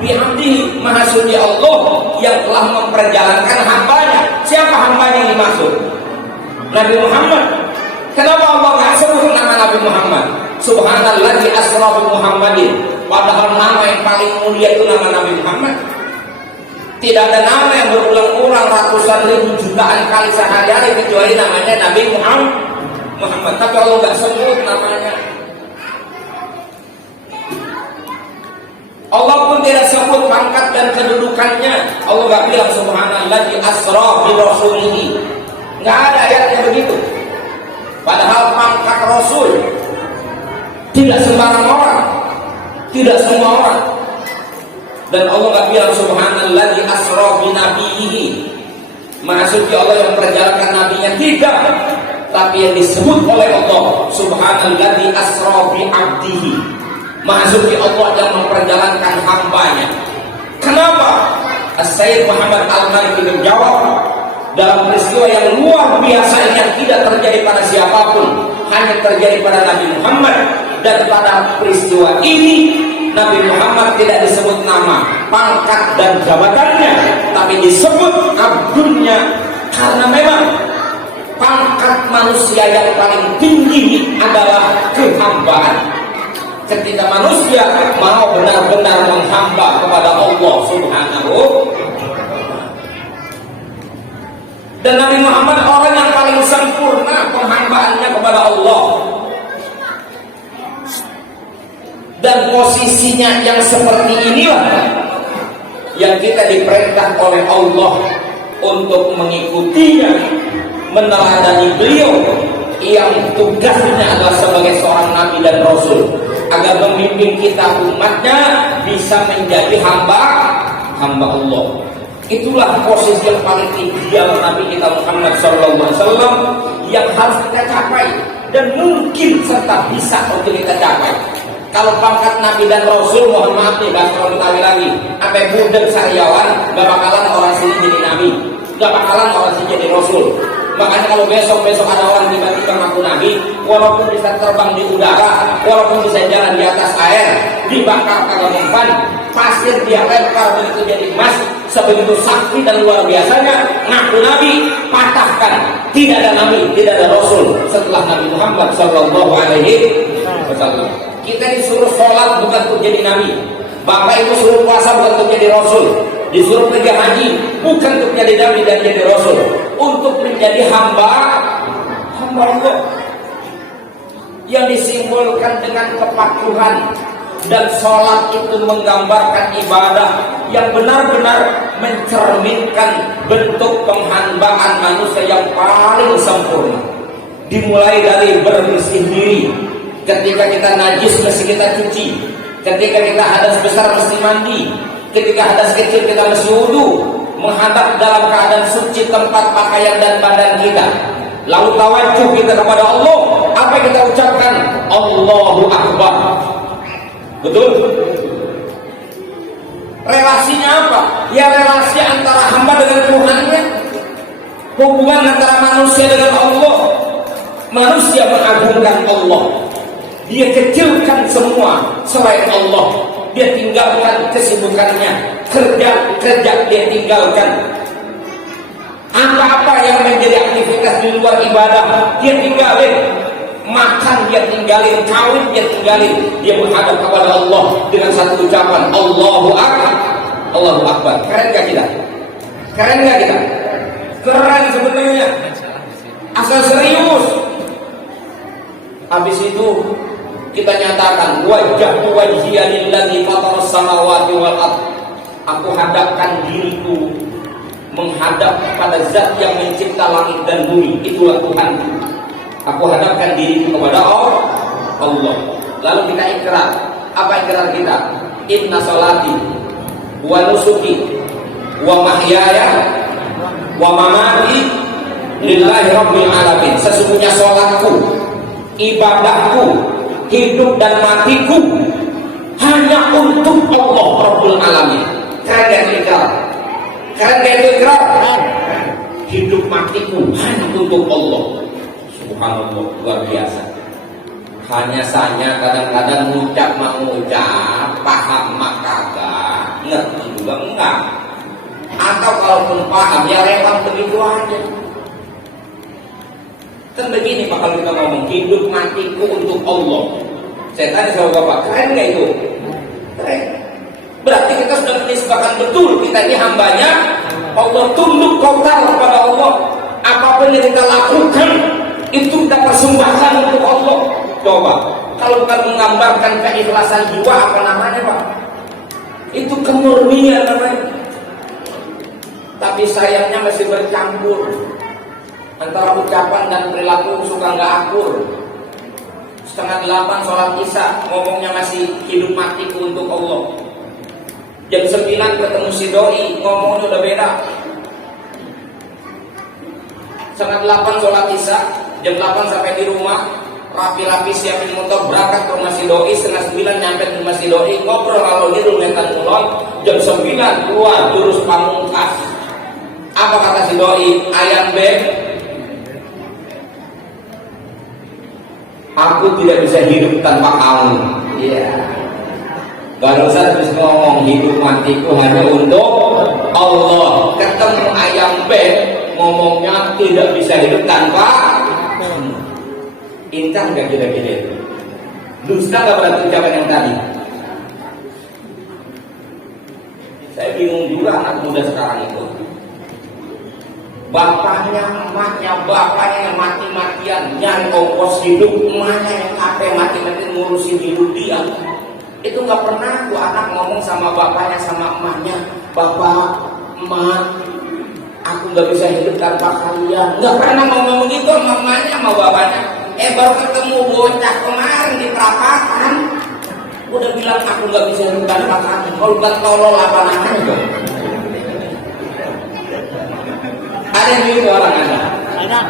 bi'abdihi, maha suci Allah yang telah memperjalankan hambanya. Siapa hambanya yang dimaksud? Nabi Muhammad. Kenapa Allah nggak sebut nama Nabi Muhammad? Subhanalladzi asra bi Muhammadin, padahal nama yang paling mulia itu nama Nabi Muhammad. Tidak ada nama yang berulang-ulang ratusan ribu jutaan kali sehari-hari kecuali namanya Nabi Muhammad. Tapi Allah nggak sebut namanya. Allah pun tidak sebut pangkat dan kedudukannya. Allah nggak bilang subhanalladzi asra bi rasulihi. Nggak ada ayat yang begitu. Padahal pangkat Rasul tidak sembarang orang, tidak semua orang. Dan Allah nggak bilang subhanalladzi asra bi nabiyhi, maha suci Allah yang memperjalankan nabinya, tidak. Tapi yang disebut oleh Allah subhanalladzi asra bi abdihi, maha suci Allah yang memperjalankan hambanya. Kenapa? As-Sayyid Muhammad Al-Maliki menjawab, dalam peristiwa yang luar biasa yang tidak terjadi pada siapapun, hanya terjadi pada Nabi Muhammad. Dan pada peristiwa ini Nabi Muhammad tidak disebut nama, pangkat dan jabatannya, tapi disebut abdulnya, karena memang pangkat manusia yang paling tinggi adalah kehambaan. Ketika manusia mau benar-benar menghamba kepada Allah Subhanahu. Dan Nabi Muhammad orang yang paling sempurna penghambaannya kepada Allah. Dan posisinya yang seperti inilah yang kita diperintah oleh Allah untuk mengikutinya, meneladani beliau yang tugasnya adalah sebagai seorang nabi dan rasul, agar memimpin kita umatnya bisa menjadi hamba Allah. Itulah posisi yang paling ideal Nabi kita Muhammad SAW yang harus kita capai dan mungkin serta bisa untuk kita capai. Kalau pangkat Nabi dan Rasul, mohon maaf nih, gak terlalu Betawi lagi, sampai budak sariawan, gak bakalan orang sini jadi Nabi, gak bakalan orang sini jadi Rasul. Makanya kalau besok ada orang tiba-tiba ngaku Nabi, walaupun bisa terbang di udara, walaupun bisa jalan di atas air, dibakar kagak mempan, pasir dia lempar begitu jadi emas, sebegitu sakti dan luar biasanya, ngaku Nabi, patahkan. Tidak ada Nabi, tidak ada Rasul setelah Nabi Muhammad SAW. Kita disuruh sholat bukan untuk jadi Nabi, Bapak Ibu suruh puasa bukan untuk jadi Rasul, disuruh pergi haji bukan untuk jadi Nabi dan jadi Rasul, untuk menjadi hamba Allah yang disimbolkan dengan kepatuhan. Dan sholat itu menggambarkan ibadah yang benar-benar mencerminkan bentuk penghambaan manusia yang paling sempurna. Dimulai dari berbersih diri, ketika kita najis mesti kita cuci, ketika kita hadas besar mesti mandi, ketika hadas kecil kita mesti wudu, menghadap dalam keadaan suci tempat pakaian dan badan kita. Lalu tawajuh kita kepada Allah, apa yang kita ucapkan? Allahu Akbar. Betul? Relasinya apa? Ya relasi antara hamba dengan Tuhannya, hubungan antara manusia dengan Allah. Manusia mengagungkan Allah, dia kecilkan semua selain Allah, dia tinggalkan kesibukannya, kerja dia tinggalkan, apa-apa yang menjadi aktivitas di luar ibadah dia tinggalin, makan dia tinggalin, kawin dia tinggalin, dia menghadap kepada Allah dengan satu ucapan Allahu Akbar. Allahu Akbar. Keren gak kita? Keren gak kita? Keren sebetulnya, asal serius. Habis itu kita nyatakan wajhtu wajhiya lillazi fataras samawati wal ardh Aku hadapkan diriku menghadap pada zat yang mencipta langit dan bumi, itulah Tuhanku. Aku hadapkan diriku kepada Allah. Lalu kita ikrar. Apa ikrar kita? Inna sholati wa nusuki wa mahyaya wa mamati lillahi rabbil alamin. Sesungguhnya sholatku, ibadahku, hidup dan matiku hanya untuk Allah Rabbul Alamin. Keren gak ikrar? Keren gak itu ikrar? Hidup matiku hanya untuk Allah. Subhanallah, luar biasa. Hanya saja kadang-kadang ngucap mengucap, paham mak kagak, ngerti juga enggak. Atau kalaupun paham ya lewat begitu aja. Kan begini Pak, kalau kita ngomong hidup matiku untuk Allah. Saya tanya sama Bapak, keren gak itu? Keren. Berarti kita sudah menisbahkan betul kita ini hambanya Allah, tunduk total kepada Allah. Apapun yang kita lakukan itu kita persembahkan untuk Allah. Coba, kalau bukan menggambarkan keikhlasan jiwa, apa namanya Pak? Itu kemurnian namanya. Tapi sayangnya masih bercampur antara ucapan dan perilaku, suka nggak akur. 7:30 sholat isya, ngomongnya masih hidup matiku untuk Allah. Jam 9 ketemu si doi, ngomongnya udah beda. 7:30 sholat isya, jam 8 sampai di rumah, rapi-rapi siapin motor berangkat ke rumah si doi. 8:30 nyampe ke rumah si doi, ngobrol kalau gitu metan mulon. Jam 9 keluar jurus pamungkas. Apa kata si doi? Ayam beb, aku tidak bisa hidup tanpa kamu. Iya. Baru saya terus ngomong hidup matiku hanya untuk Allah. Ketemu ayam beb, ngomongnya tidak bisa hidup tanpa kamu. Intan gak kira-kira itu? Dusta gak berarti ucapan yang tadi? Saya bingung juga anak muda sekarang itu. Bapaknya, emaknya, bapaknya yang mati-matian nyari ongkos hidup, emaknya yang capek mati-matian ngurusin hidup dia. Itu gak pernah tuh anak ngomong sama bapaknya sama emaknya, bapak, emak, aku gak bisa hidup tanpa kalian. Gak pernah ngomong begitu sama emaknya sama bapaknya. Baru ketemu bocah kemarin di perapakan, udah bilang aku gak bisa hidup tanpa kamu. Kalau bukan tolol apa namanya? Ada yang begitu orang ada.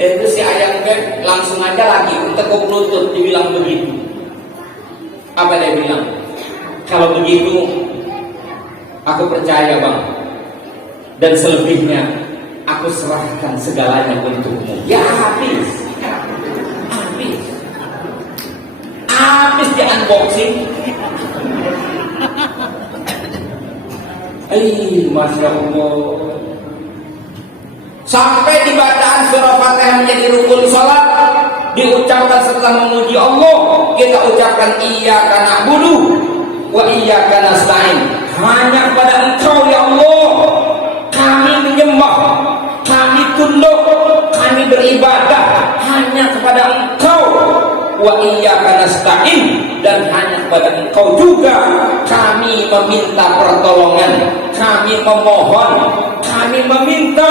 Itu si ayam beb langsung aja lagi tekuk lutut dibilang begitu. Apa dia bilang? Kalau begitu aku percaya bang, dan selebihnya aku serahkan segalanya untukmu. Ya habis di unboxing. Masya Allah. Sampai di bacaan surah Fatihah menjadi rukun salat, diucapkan setelah memuji Allah, kita ucapkan iyyaka na'budu wa iyyaka nasta'in. Hanya kepada Engkau ya Allah kami menyembah, kami tunduk, kami beribadah hanya kepada Engkau. Wa iyyaka nasta'in, dan hanya kepada Engkau juga kami meminta pertolongan, kami memohon, kami meminta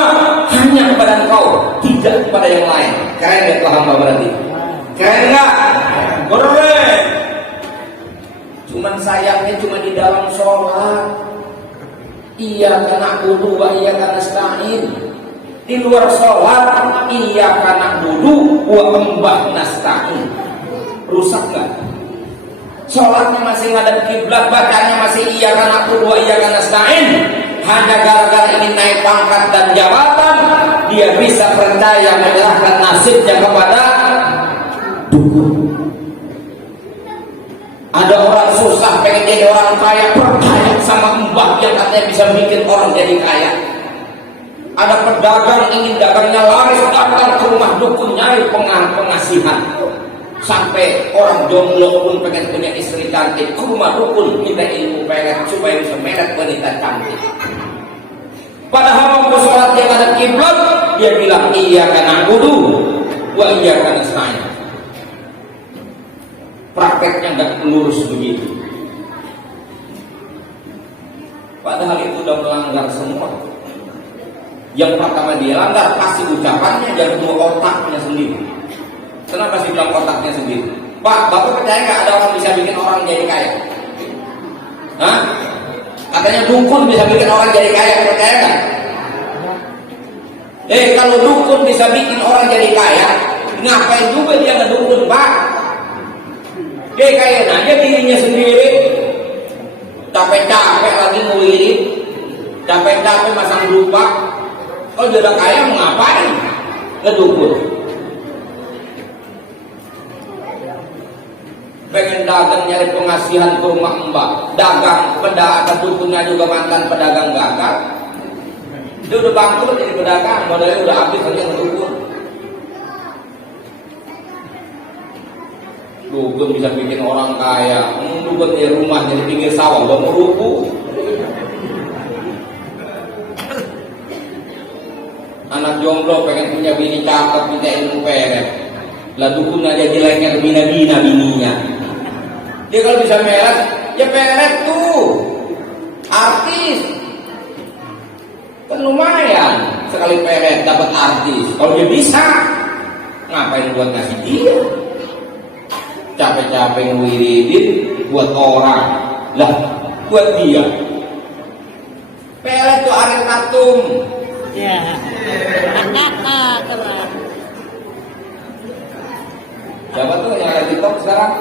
hanya kepada Engkau, tidak kepada yang lain. Keren gak tuh hamba berarti? Keren gak? Keren. Cuman sayangnya cuma di dalam sholat iyyaka na'budu wa iyyaka nasta'in. Di luar sholat iyyaka na'budu wa iyyaka nasta'in. Rusak gak? Sholatnya masih ngadep kiblat, bacanya masih iyyaka na'budu wa iyyaka nasta'in. Hanya gara-gara ingin naik pangkat dan jabatan, dia bisa percaya menyerahkan nasibnya kepada dukun. Ada orang susah pengen jadi orang kaya, percaya sama mbah yang katanya bisa bikin orang jadi kaya. Ada pedagang ingin dagangnya laris, datang ke rumah dukun nyari pengasihan. Sampai orang jomblo pun pengen punya istri cantik, ke rumah dukun minta ilmu pelet supaya bisa melet wanita cantik. Padahal waktu sholat yang ada kiblat, dia bilang iyyaka na'budu wa iyyaka nasta'in. Prakteknya nggak lurus begitu. Padahal itu sudah melanggar semua. Yang pertama dia langgar pasti ucapannya, yang kedua otaknya sendiri. Kenapa sih bilang otaknya sendiri? Pak, Bapak percaya nggak ada orang bisa bikin orang jadi kaya? Hah? Katanya dukun bisa bikin orang jadi kaya, percaya nggak? Kalau dukun bisa bikin orang jadi kaya, ngapain juga dia ngedukun, Pak? Dia kaya aja dirinya sendiri. Capek-capek lagi ngewirit, capek-capek masang dupa. Kalau dia udah kaya mau ngapain? Ngedukun. Pengen dagang nyari pengasihan ke rumah mbak, dagang, pedagang, dukunnya juga mantan pedagang gagal. Dia udah bangkrut jadi pedagang, modalnya udah habis hanya ngedukun. Dukun bisa bikin orang kaya, dukun di rumah jadi pinggir sawah, udah mau rubuh. Anak jomblo pengen punya bini cakep, punya ilmu peret. Lah dukun aja jeleknya bina-bina bininya. Dia kalau bisa meret, ya peret tuh. Artis. Kan lumayan sekali peret dapat artis. Kalau dia bisa, ngapain buat ngasih dia? Capek-capek ngewiridin buat orang. Lah, buat dia. Peret tuh Ariel Tatum. Ya. Keren. Siapa tuh yang ada di TikTok sekarang?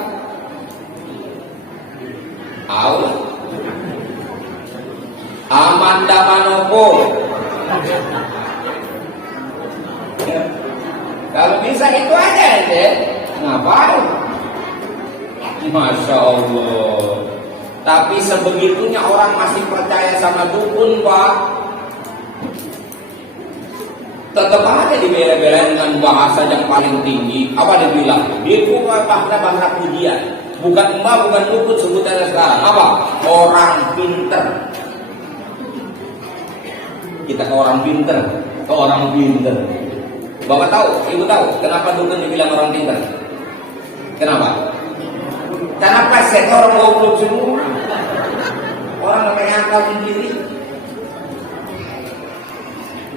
Tahu? Amanda Manopo. Kalau bisa itu aja deh. Ngapain? Masya Allah. Tapi sebegitunya orang masih percaya sama dukun, Pak. Tetap aja dibela-belain dengan bahasa yang paling tinggi. Apa dia bilang? Dia bukan bahasa pujian. Bukan emak, bukan dukun sebutannya sekarang. Apa? Orang pinter. Kita ke orang pinter. Ke orang pinter. Bapak tahu? Ibu tahu? Kenapa dukun dibilang orang pinter? Kenapa? Karena pasien orang goblok semua. Orang namanya akal sendiri.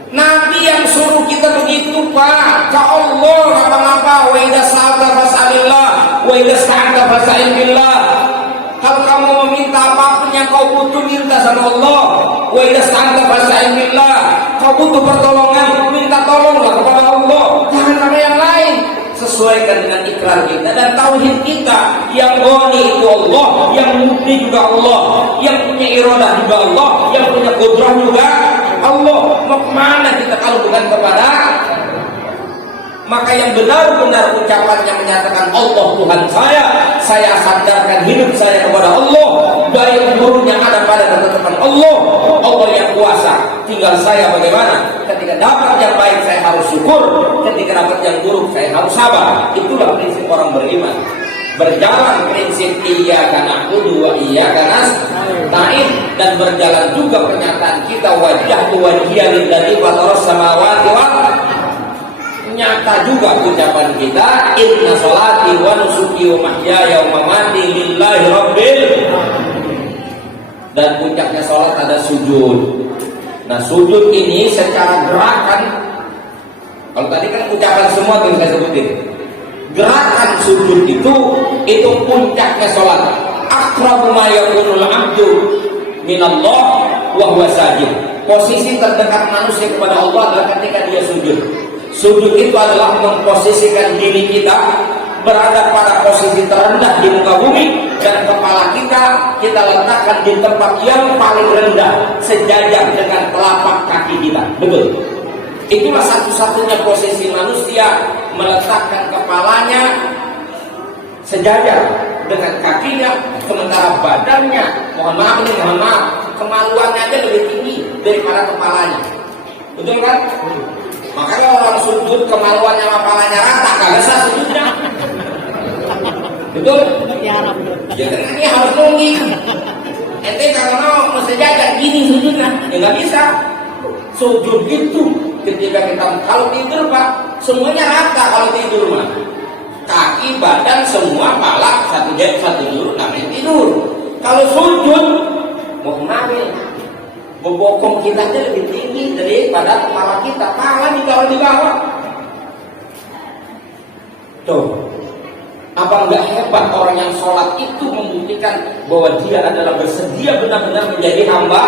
Nabi yang suruh kita begitu, Pak. Ka Allah apa-apa. Wa idza sa'alta fas'alillah, wa idza sta'anta fas'al billah. Kalau kamu meminta apapun yang kau butuh, minta sama Allah. Wa idza sta'anta fas'al billah. Kau butuh pertolongan, minta tolonglah kepada Allah. Jangan sama yang lain. Sesuaikan dengan ikrar kita dan tauhid kita. Yang Ghani itu Allah, yang Mubdi juga Allah, yang punya iradah juga Allah, yang punya qudrah juga Allah. Mau kemana kita kalau bukan kepada? Maka yang benar-benar ucapannya menyatakan Allah Tuhan saya sandarkan hidup saya kepada Allah. Dari gurunya ada pada ketetapan Allah. Allah yang kuasa. Tinggal saya bagaimana? Ketika dapat yang baik saya harus syukur. Ketika dapat yang buruk saya harus sabar. Itulah prinsip orang beriman. Berjalan prinsip iyyaka na'budu wa iyyaka nasta'in, dan berjalan juga pernyataan kita wajhatu wajhiya lillazi fataras samawati wal ardh. Nyata juga ucapan kita inna sholati wa nusuki wa mahyaya wa mamati lillahi rabbil. Dan puncaknya sholat ada sujud. Nah sujud ini secara gerakan, kalau tadi kan ucapan semua yang saya sebutin, gerakan sujud itu puncaknya sholat. Aqrabu ma yakunul abdu minallah wa huwa sajid. Posisi terdekat manusia kepada Allah adalah ketika dia sujud. Sujud itu adalah memposisikan diri kita berada pada posisi terendah di muka bumi, dan kepala kita letakkan di tempat yang paling rendah, sejajar dengan telapak kaki kita. Betul? Itulah satu-satunya posisi manusia, meletakkan kepalanya sejajar dengan kakinya, sementara badannya, mohon maaf, kemaluannya aja lebih tinggi daripada kepalanya. Betul kan? Makanya orang sujud kemaluannya sama kepalanya rata, kagak sah sujudnya. Betul? Ya, Ya kan ini harus nungging. Ente kalau mau sejajar gini sujudnya, ya nggak bisa. Sujud itu ketika kita kalau tidur, Pak, semuanya rata kalau tidur, mah. Kaki, badan, semua pala satu jam satu duduk namanya tidur. Kalau sujud, mau kemana? Bokong kita itu lebih tinggi daripada kepala kita. Kepala ditaruh di bawah. Tuh, apa enggak hebat orang yang sholat itu membuktikan bahwa dia adalah bersedia benar-benar menjadi hamba.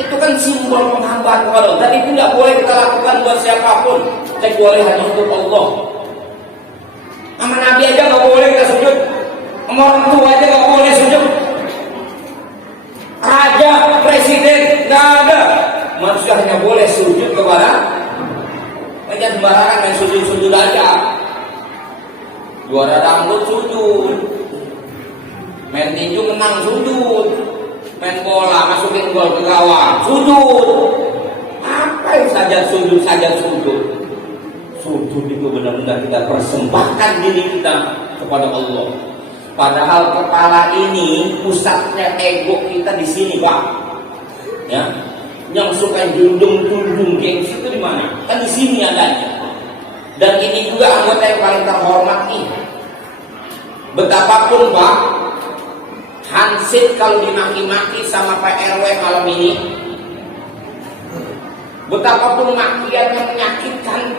Itu kan simbol penghambaan kepada Allah. Dan itu nggak boleh kita lakukan buat siapapun. Tapi boleh hanya untuk Allah. Sama Nabi aja nggak boleh kita sujud. Sama orang tua aja nggak boleh sujud. Raja, presiden, nggak ada. Manusia hanya boleh sujud kepada. Jangan sembarangan main sujud-sujud aja. Juara dangdut sujud, main tinju menang sujud, main bola masukin gol ke gawang sujud. Apa yang saja sujud sujud itu benar-benar kita persembahkan diri kita kepada Allah. Padahal kepala ini pusatnya ego kita di sini, Pak. Ya, yang suka junjung gengsi itu di mana? Kan di sini adanya. Dan ini juga anggota yang paling terhormat nih. Betapapun Pak, Hansip kalau dimaki-maki sama Pak RW malam ini, betapapun makiannya menyakitkan,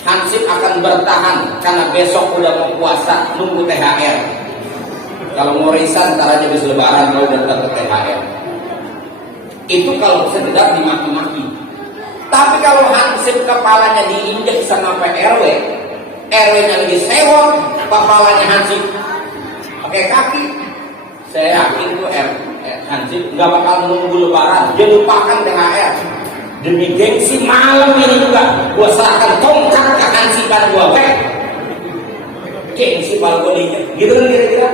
Hansip akan bertahan karena besok udah mau puasa, nunggu THR. Kalau mau risan, ntar aja bisa lebaran kalau udah dapat THR. Itu kalau sekedar dimaki-maki. Tapi kalau Hansip kepalanya diinjek sama Pak RW, RW-nya lagi sewot, kepalanya Hansip pakai kaki, saya yakin tuh Hansip nggak bakal nunggu lebaran, dia lupakan THR. Demi gengsi malam ini juga, gua serahkan tongkat ke Hansipan gua, gengsi kalau gua diinjek, gitu kan kira-kira.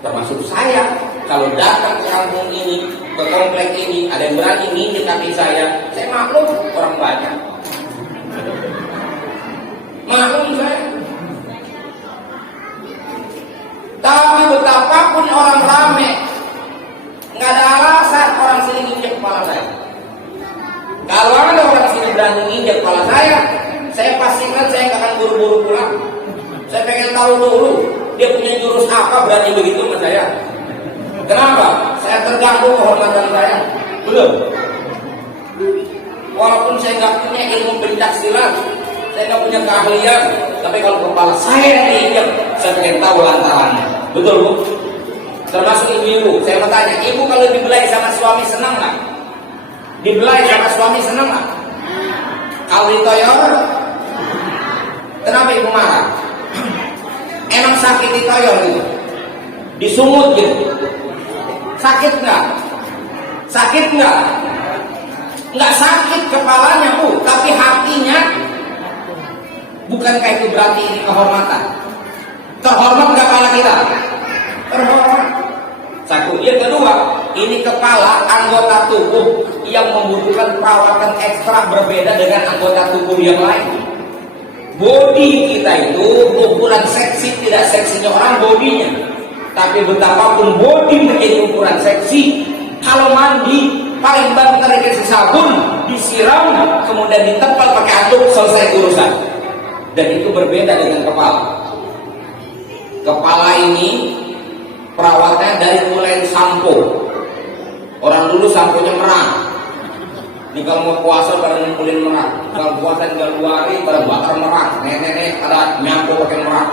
Termasuk saya, kalau datang ke kampung ini, ke komplek ini, ada yang berani nginjek kaki saya maklum, orang banyak. Maklum saya. Tapi betapapun orang rame, nggak ada alasan orang sini nginjek kepala saya. Kalau ada orang sini berani nginjek kepala saya pastikan saya nggak akan buru-buru pulang. Saya pengen tahu dulu dia punya jurus apa berani begitu sama saya. Kenapa? Saya terganggu kehormatan saya. Belum. Walaupun saya nggak punya ilmu pencak silat, saya nggak punya keahlian, tapi kalau kepala saya diinjak, saya pengen tahu lantarannya. Betul Bu? Termasuk ibu-ibu. Saya mau tanya, ibu kalau dibelai sama suami senang nggak? Dibelai sama suami senang nggak? Kalau ditoyor, kenapa ibu marah? Emang sakit ditoyor gitu? Disungut gitu? Sakit nggak? Sakit nggak? Nggak sakit kepalanya Bu, tapi hatinya. Bukankah itu berarti ini kehormatan? Terhormat nggak kepala kita? Terhormat. Satu. Yang kedua, ini kepala anggota tubuh yang membutuhkan perawatan ekstra berbeda dengan anggota tubuh yang lain. Bodi kita itu ukuran seksi, tidak seksinya orang bodinya. Tapi betapapun bodi menjadi ukuran seksi, kalau mandi paling banter dikasih sabun, disiram, kemudian ditempel pakai handuk, selesai urusan. Dan itu berbeda dengan kepala. Kepala ini perawatannya dari mulai sampo. Orang dulu samponya merah. Ini kalau mau puasa pada ngumpulin merah. Kalau puasa tinggal 2 hari pada bakar merah. Nenek-nenek ada nyampo pakai merah.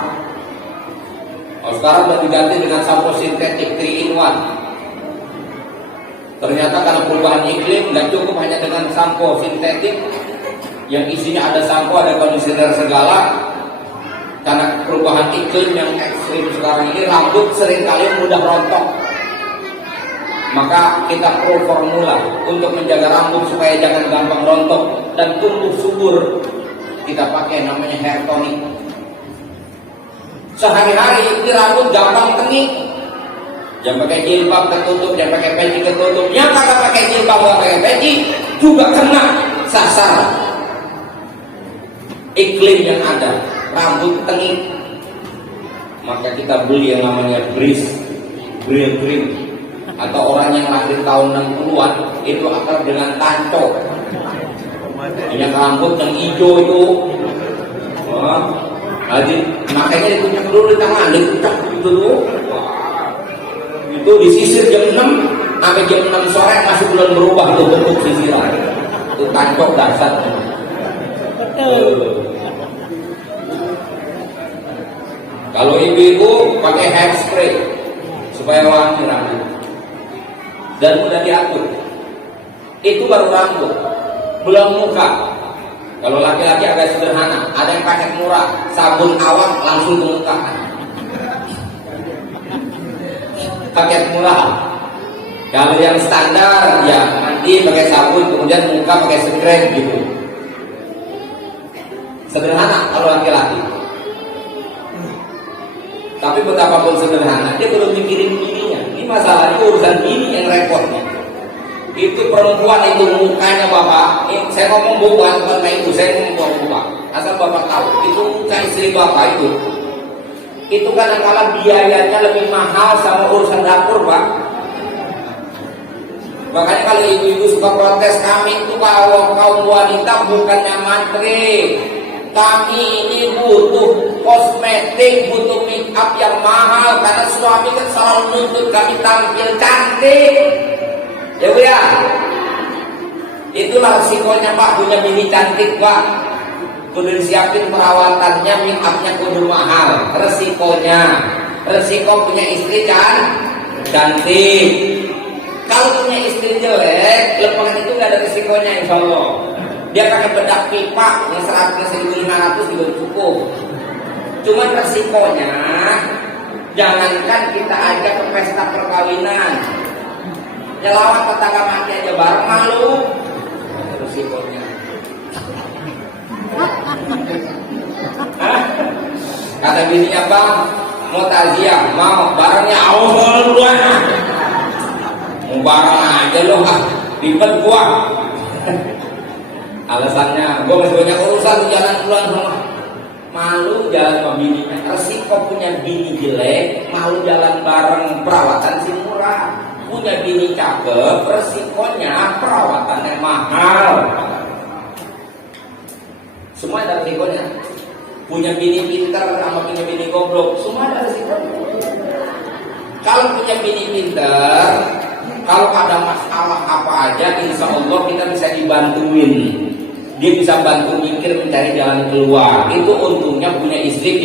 Kalau sekarang udah diganti dengan sampo sintetik 3 in 1. Ternyata karena perubahan iklim nggak cukup hanya dengan sampo sintetik yang isinya ada sampo, ada kondisioner segala. Karena perubahan iklim yang ekstrim sekarang ini, rambut seringkali mudah rontok. Maka kita perlu formula untuk menjaga rambut supaya jangan gampang rontok dan tumbuh subur. Kita pakai namanya hair tonic. Sehari-hari ini rambut gampang tengik. Jangan pakai jilbab tertutup, jangan pakai peci tertutup. Yang kagak pakai jilbab, nggak pakai peci juga kena sasaran. Iklim yang ada, rambut tengik. Maka kita beli yang namanya Brill Cream. Atau orang yang lahir tahun 60-an itu akrab dengan tanco. Minyak rambut yang hijau itu. Jadi makanya dikunyah dulu di tangan, dikucak gitu dulu. Itu disisir jam 6 sampai jam 6 sore masih belum berubah itu bentuk sisiran. Itu tancok dasar. Kalau ibu-ibu pakai hairspray supaya wangi rambut dan mudah diatur. Itu baru rambut, belum muka. Kalau laki-laki agak sederhana, ada yang pakai murah, sabun awam langsung ke muka. Pakai murah. Kalau yang standar ya nanti pakai sabun kemudian muka pakai scrub gitu. Sederhana kalau laki-laki. Tapi betapapun sederhana, dia belum mikirin bininya. Ini masalahnya urusan bini yang repotnya. Itu perempuan itu mukanya bapak. Ini saya ngomong bukan itu, saya ngomong bapak. Asal bapak tahu, itu muka istri bapak itu kadang-kadang biayanya lebih mahal sama urusan dapur pak. Makanya kalau ibu-ibu suka protes, kami itu kaum wanita bukannya mantri. Kami ini butuh kosmetik, butuh make up yang mahal karena suami kan selalu nuntut kami tampil cantik. Ya Bu ya. Itulah resikonya Pak punya bini cantik Pak. Kudu disiapin perawatannya, make upnya kudu mahal. Resiko punya istri cantik. Kalau punya istri jelek, lepas itu nggak ada resikonya insya Allah. Dia pakai bedak pipa yang 1.500 juga cukup. Cuman resikonya, jangankan kita ajak ke pesta perkawinan, nyelawan tetangga mati aja bareng malu. Resikonya. Kata bininya bang, mau takziah, mau barangnya awal duluan. Mau barang aja loh, ribet gua. Alasannya, gua masih banyak urusan jalan pulang sama. Malu jalan sama bininya. Resiko punya bini jelek, malu jalan bareng perawatan si murah. Punya bini cakep, resikonya perawatannya mahal. Semua ada resikonya. Punya bini pintar sama punya bini goblok, semua ada resikonya. Kalau punya bini pintar, kalau ada masalah apa aja, insya Allah kita bisa dibantuin. Dia bisa bantu mikir mencari jalan keluar. Itu untungnya punya istri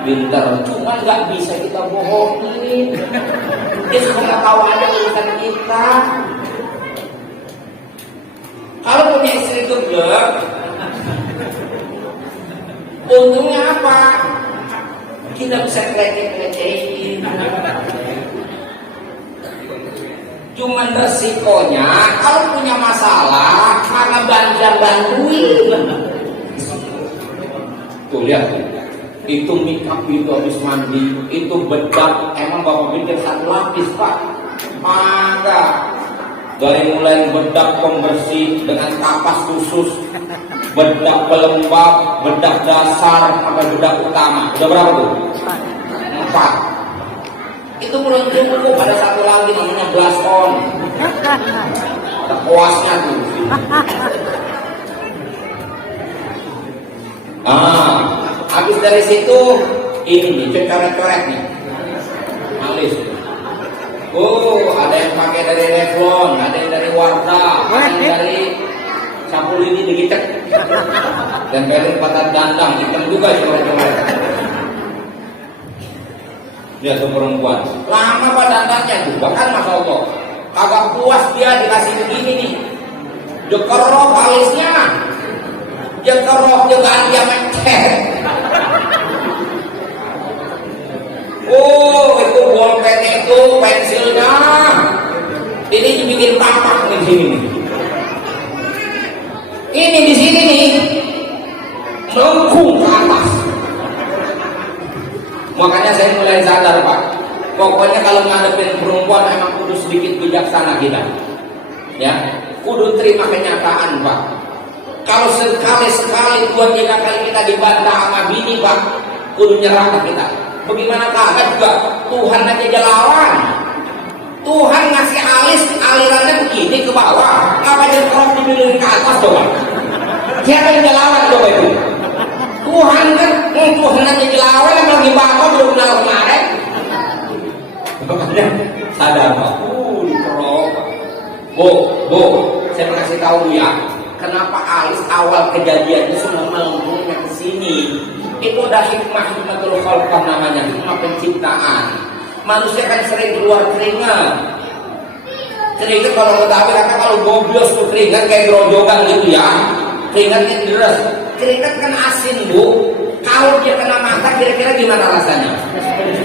pintar. Cuma nggak bisa kita bohongin. Dia suka tahu aja urusan kita. Kalau punya istri geblek, untungnya apa? Kita bisa kelecehin. Cuman resikonya kalau punya masalah karena bantuin. Tuh lihat, itu make up itu habis mandi, itu bedak. Emang bapak bikin satu lapis pak? Maka dari mulai bedak pembersih dengan kapas khusus, bedak pelembab, bedak dasar, sampai bedak utama. Udah berapa tuh? 4. Itu belum cukup, ada satu lagi namanya blush on. Ada puasnya tuh. Habis dari situ ini nih coret-coret nih. Alis. Ada yang pakai dari Revlon, ada yang dari Wardah, ada yang dari sapu lidi digicek. Dan pelin patah dandang, hitam juga coret-coret. Dia tuh perempuan lama dandannya tuh, bahkan Masya Allah agak puas dia dikasih begini nih, jekerok alisnya, jekerok juga dia mencet. Itu bolpennya itu pensilnya ini dibikin tapak di sini nih. Ini di sini nih melengkung ke atas. Makanya saya mulai sadar Pak, pokoknya kalau ngadepin perempuan emang kudu sedikit bijaksana kita. Ya, kudu terima kenyataan Pak. Kalau sekali-sekali 2-3 kali kita dibantah sama bini Pak, kudu nyerah kita. Bagaimana kagak juga Tuhan aja jelawan. Tuhan ngasih alis, alirannya begini ke bawah. Apa yang kalau dibilihin ke atas coba? Siapa yang jelawan coba itu? Tuhan kan, Tuhan aja jelawan yang lagi bapak belum kenal kemarin. Makanya sadar Pak, Bu, saya mau kasih tahu ya, kenapa alis awal kejadiannya semua melengkungnya ke sini. Itu udah hikmatul khalqah namanya, hikmah penciptaan. Manusia kan sering keluar keringat. Keringat kalau Betawi kata kalau goblos tuh keringat kayak gerojokan gitu ya. Keringatnya deras. Keringat kan asin, Bu. Kalau dia kena mata kira-kira gimana rasanya?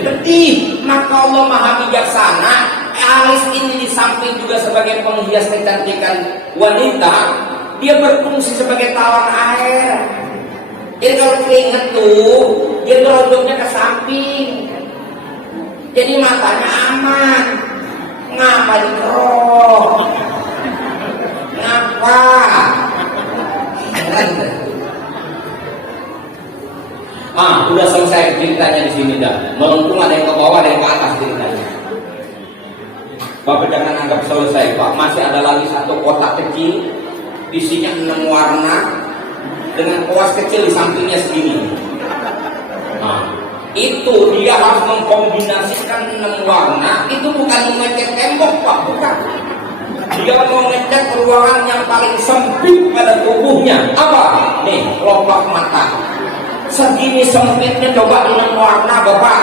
Pedih. Maka Allah Maha Bijaksana, alis ini di samping juga sebagai penghias kecantikan wanita, dia berfungsi sebagai tawar air. Jadi kalau keringat tuh dia gerodoknya ke samping, jadi matanya aman. Ngapa dikerok? Ngapa? Udah selesai ceritanya di sini dah. Melengkung ada yang ke bawah, ada yang ke atas ceritanya. Bapak jangan anggap selesai, Pak. Masih ada lagi satu kotak kecil, isinya 6 warna dengan kuas kecil di sampingnya segini. Itu dia harus mengkombinasikan 6 warna. Itu bukan mengecat tembok, Pak, bukan. Dia mau ngecat ruangan yang paling sempit pada tubuhnya. Apa? Nih, kelopak mata. Segini sempitnya coba 6 warna, Bapak.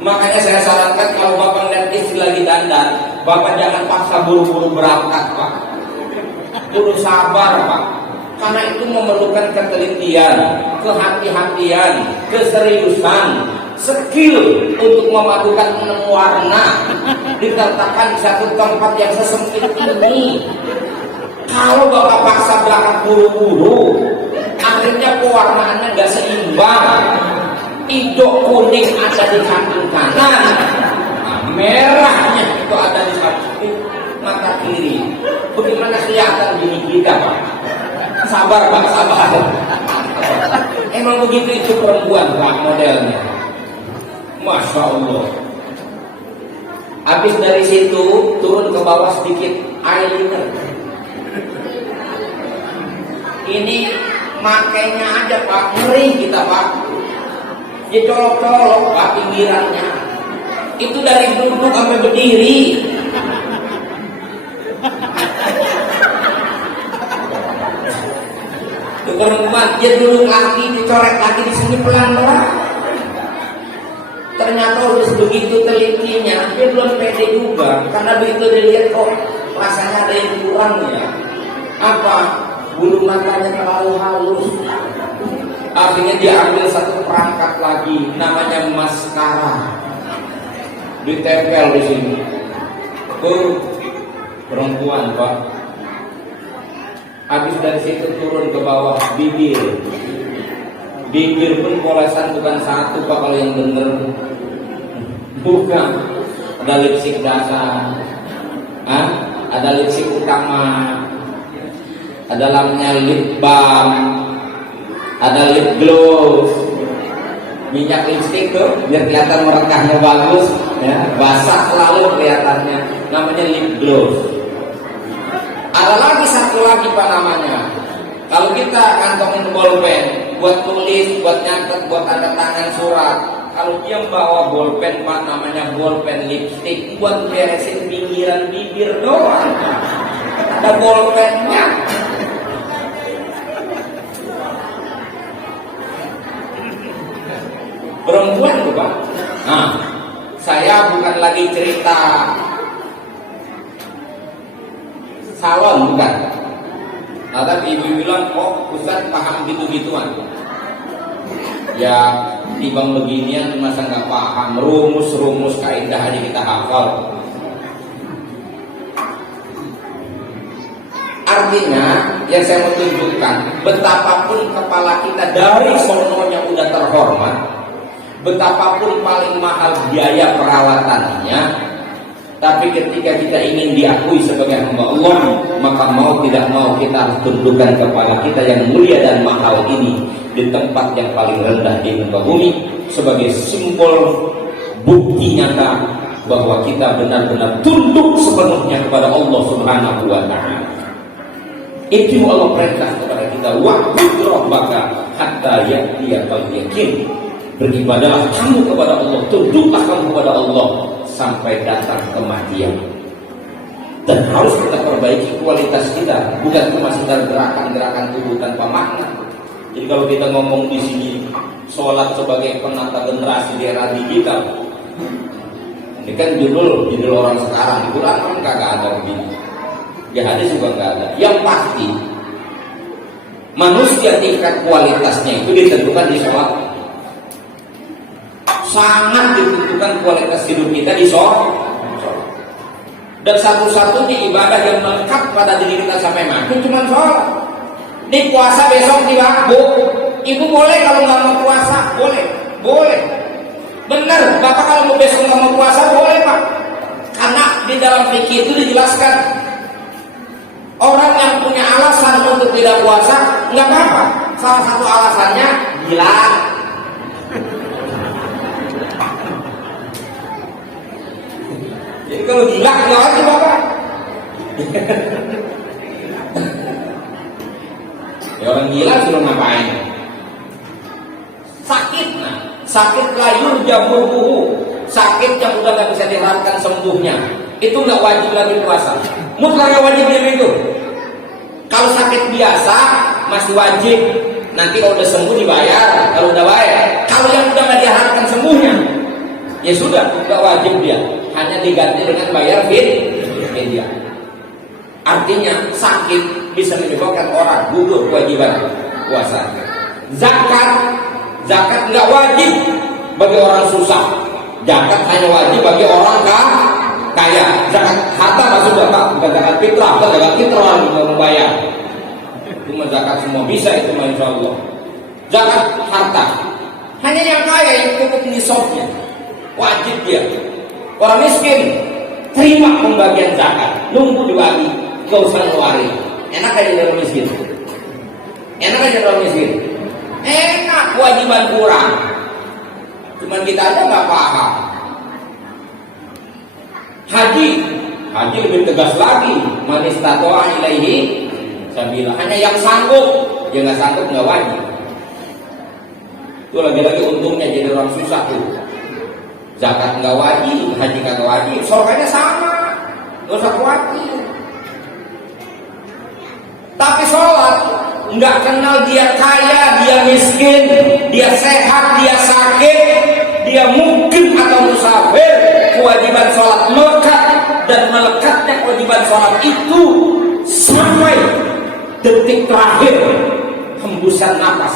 Makanya saya sarankan kalau Bapak lihat istri lagi dandan, Bapak jangan paksa buru-buru berangkat, Pak. Kudu sabar, Pak. Karena itu memerlukan ketelitian, kehati-hatian, keseriusan, skill untuk memadukan 6 warna diletakkan di satu tempat yang sesempit ini. Kalau Bapak paksa berangkat buru-buru, akhirnya pewarnaannya nggak seimbang. Hijau kuning ada di samping kanan, merahnya itu ada di samping mata kiri. Bagaimana kelihatan gini kita, Pak? Sabar, Pak, sabar. Emang begitu itu perempuan, Pak, modelnya. Masya Allah. Habis dari situ turun ke bawah sedikit eyeliner. Ini makainya aja, Pak, ngeri kita, Pak. Dia colok-colok, Pak, pinggirannya. Itu dari duduk sampai berdiri. Perempuan dia duduk lagi, dicoret lagi di sini pelan-pelan. Ternyata udah sebegitu telitinya, dia belum pede juga. Karena begitu dia lihat kok rasanya ada yang kurang ya. Apa? Bulu matanya terlalu halus. Akhirnya dia ambil satu perangkat lagi, namanya maskara. Ditempel di sini. Perempuan, Pak. Habis dari situ turun ke bawah bibir. Bibir pun polesan bukan satu, Pak, kalau yang bener. Bukan. Ada lipstik dasar. Ada lipstik utama. Ada dalamnya lip balm. Ada lip gloss, minyak lipstik tuh biar kelihatan merekahnya bagus, ya, basah lalu kelihatannya, namanya lip gloss. Ada lagi satu lagi, Pak, namanya. Kalau kita kantongin bolpen buat tulis, buat nyatet, buat tanda tangan surat, kalau dia bawa bolpen, Pak, namanya bolpen lipstik buat beresin pinggiran bibir doang. Ada bolpennya. Perempuan tuh, Pak. Saya bukan lagi cerita salon, bukan. Tapi ibu bilang, kok Ustaz paham gitu-gituan. Ya, timbang beginian masa nggak paham. Rumus-rumus kaidah aja kita hafal. Artinya, yang saya mau tunjukkan, betapapun kepala kita dari sononya udah terhormat, betapapun paling mahal biaya perawatannya, tapi ketika kita ingin diakui sebagai hamba Allah, maka mau tidak mau kita harus tundukkan kepala kita yang mulia dan mahal ini di tempat yang paling rendah di muka bumi sebagai simbol bukti nyata bahwa kita benar-benar tunduk sepenuhnya kepada Allah Subhanahu wa Ta'ala. Itu Allah perintah kepada kita, wa'bud rabbaka hatta ya'tiyakal yaqin. Beribadahlah kamu kepada Allah, tunduklah kamu kepada Allah sampai datang kematian. Dan harus kita perbaiki kualitas kita, bukan cuma sekedar gerakan-gerakan tubuh tanpa makna. Jadi kalau kita ngomong di sini sholat sebagai penata generasi di era digital, ini kan judul orang sekarang, di Quran kan kagak ada begini, di hadis juga nggak ada. Yang pasti manusia tingkat kualitasnya itu ditentukan di sholat. Sangat ditentukan kualitas hidup kita di sholat. Dan satu-satunya ibadah yang melekat pada diri kita sampai mati cuma sholat. Di puasa besok di waktu, ibu boleh kalau nggak mau puasa, boleh. Benar, bapak kalau mau besok nggak mau puasa boleh pak. Karena di dalam fikih itu dijelaskan orang yang punya alasan untuk tidak puasa nggak apa-apa. Salah satu alasannya gila. Jadi kalau gila nggak wajib bapak. Ya orang gila suruh ngapain? Sakit, sakit layur jamurhu, sakit yang udah nggak bisa diharapkan sembuhnya, itu nggak wajib lagi puasa. Mutlak wajib itu. Kalau sakit biasa masih wajib, nanti kalau udah sembuh dibayar, kalau udah bayar. Kalau yang udah nggak diharapkan sembuhnya, ya sudah nggak wajib dia, hanya diganti dengan bayar fidyah. Artinya sakit bisa menyebabkan orang gugur kewajiban puasa. Zakat nggak wajib bagi orang susah. Zakat hanya wajib bagi orang kaya. Zakat harta masuk zakat, bukan zakat fitrah. Bukan zakat fitrah orang juga membayar. Cuma zakat semua bisa itu, insya Allah. Zakat harta hanya yang kaya yang cukup nisabnya, wajib dia. Orang miskin terima pembagian zakat, nunggu dibagi, gak usah ngeluarin. Enak aja orang miskin. Enak, kewajiban kurang. Cuman kita aja nggak paham. Haji lebih tegas lagi. Man istata'a ilaihi sabila. Hanya yang sanggup, yang nggak sanggup nggak wajib. Itu lagi-lagi untungnya jadi orang susah tuh. Zakat nggak wajib, haji nggak wajib, surganya sama, nggak usah khawatir. Tapi sholat nggak kenal dia kaya, dia miskin, dia sehat, dia sakit, dia mungkin atau musafir. Kewajiban sholat melekat, dan melekatnya kewajiban sholat itu sampai detik terakhir hembusan napas.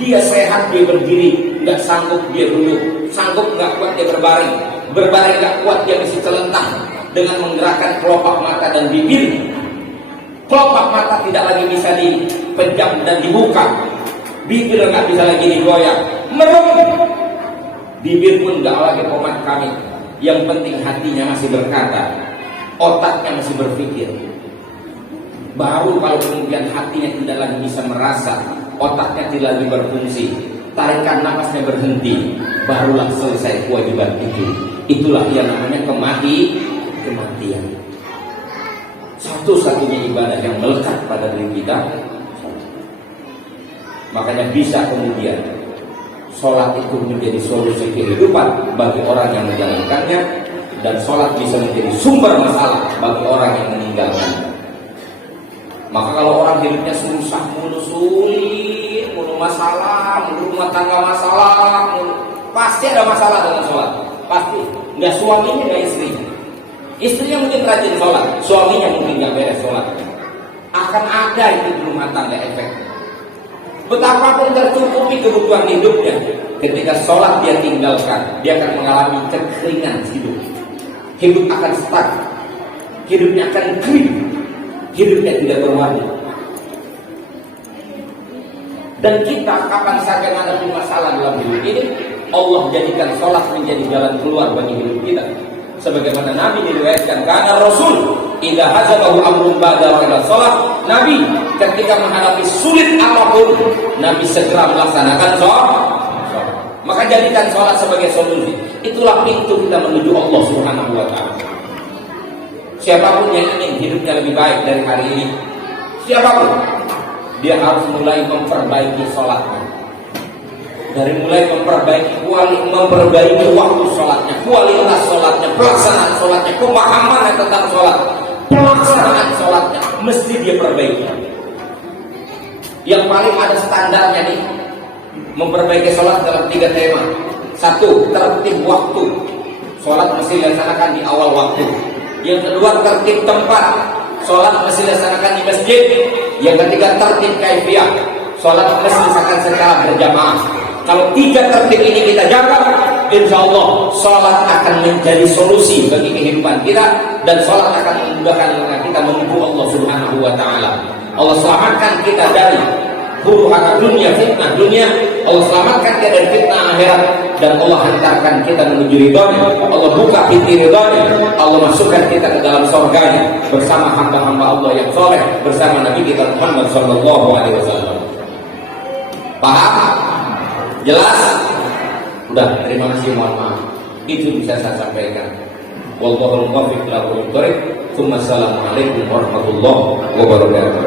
Dia sehat, dia berdiri, nggak sanggup dia duduk, sanggup nggak kuat dia berbaring nggak kuat dia mesti telentang dengan menggerakkan kelopak mata dan bibir. Kelopak mata tidak lagi bisa dipejam dan dibuka, bibir nggak bisa lagi digoyang, merem, bibir pun nggak lagi komat kami. Yang penting hatinya masih berkata, otaknya masih berpikir. Baru kalau kemudian hatinya tidak lagi bisa merasa, otaknya tidak lagi berfungsi, tarikan nafasnya berhenti, barulah selesai kewajiban itu. Itulah yang namanya kematian. Satu-satunya ibadah yang melekat pada diri kita. Makanya bisa kemudian sholat itu menjadi solusi kehidupan bagi orang yang menjalankannya, dan sholat bisa menjadi sumber masalah bagi orang yang meninggalkannya. Maka kalau orang hidupnya susah, mulu sulit, mulu masalah, mulu rumah tangga masalah, pasti ada masalah dengan sholat. Pasti. Nggak suaminya, nggak istrinya. Istrinya mungkin rajin sholat, suaminya mungkin nggak beres sholat. Akan ada itu di rumah tangga efek. Betapapun tercukupi kebutuhan hidupnya, ketika sholat dia tinggalkan, dia akan mengalami kekeringan hidup. Hidup akan stuck, hidupnya akan kering, hidupnya tidak berwarna. Dan kita kapan saja menghadapi masalah dalam hidup ini, Allah jadikan sholat menjadi jalan keluar bagi hidup kita. Sebagaimana Nabi diriwayatkan, karena Rasul idza hazabahu amrun ba'da ila sholat, Nabi ketika menghadapi sulit apapun, Nabi segera melaksanakan sholat. Maka jadikan sholat sebagai solusi. Itulah pintu kita menuju Allah Subhanahu wa ta'ala. Siapapun yang ingin hidupnya lebih baik dari hari ini, siapapun, dia harus mulai memperbaiki sholatnya. Dari mulai memperbaiki waktu sholatnya, kualitas sholatnya, pelaksanaan sholatnya, pemahaman tentang sholat, pelaksanaan sholatnya mesti dia perbaiki. Yang paling ada standarnya nih, memperbaiki sholat dalam 3 tema. 1, tertib waktu, sholat mesti dilaksanakan di awal waktu. Yang kedua, tertib tempat, sholat mesti dilaksanakan di masjid. Yang ketiga, tertib kaifiyah, sholat mesti dilaksanakan secara berjamaah. Kalau 3 tertib ini kita jaga, insya Allah sholat akan menjadi solusi bagi kehidupan kita, dan sholat akan memudahkan kita menuju Allah Subhanahu wa Ta'ala. Allah selamatkan kita dari huru hara dunia, fitnah dunia. Allah selamatkan kita dari fitnah akhirat, dan Allah hantarkan kita menuju ridhonya. Allah buka pintu ridhonya, Allah masukkan kita ke dalam surganya bersama hamba-hamba Allah yang soleh, bersama Nabi kita Muhammad sallallahu alaihi wasallam. Paham? Jelas? Udah, terima kasih, mohon maaf. Itu bisa saya sampaikan. Wallahu a'lam bishawab. Assalamualaikum warahmatullahi wabarakatuh.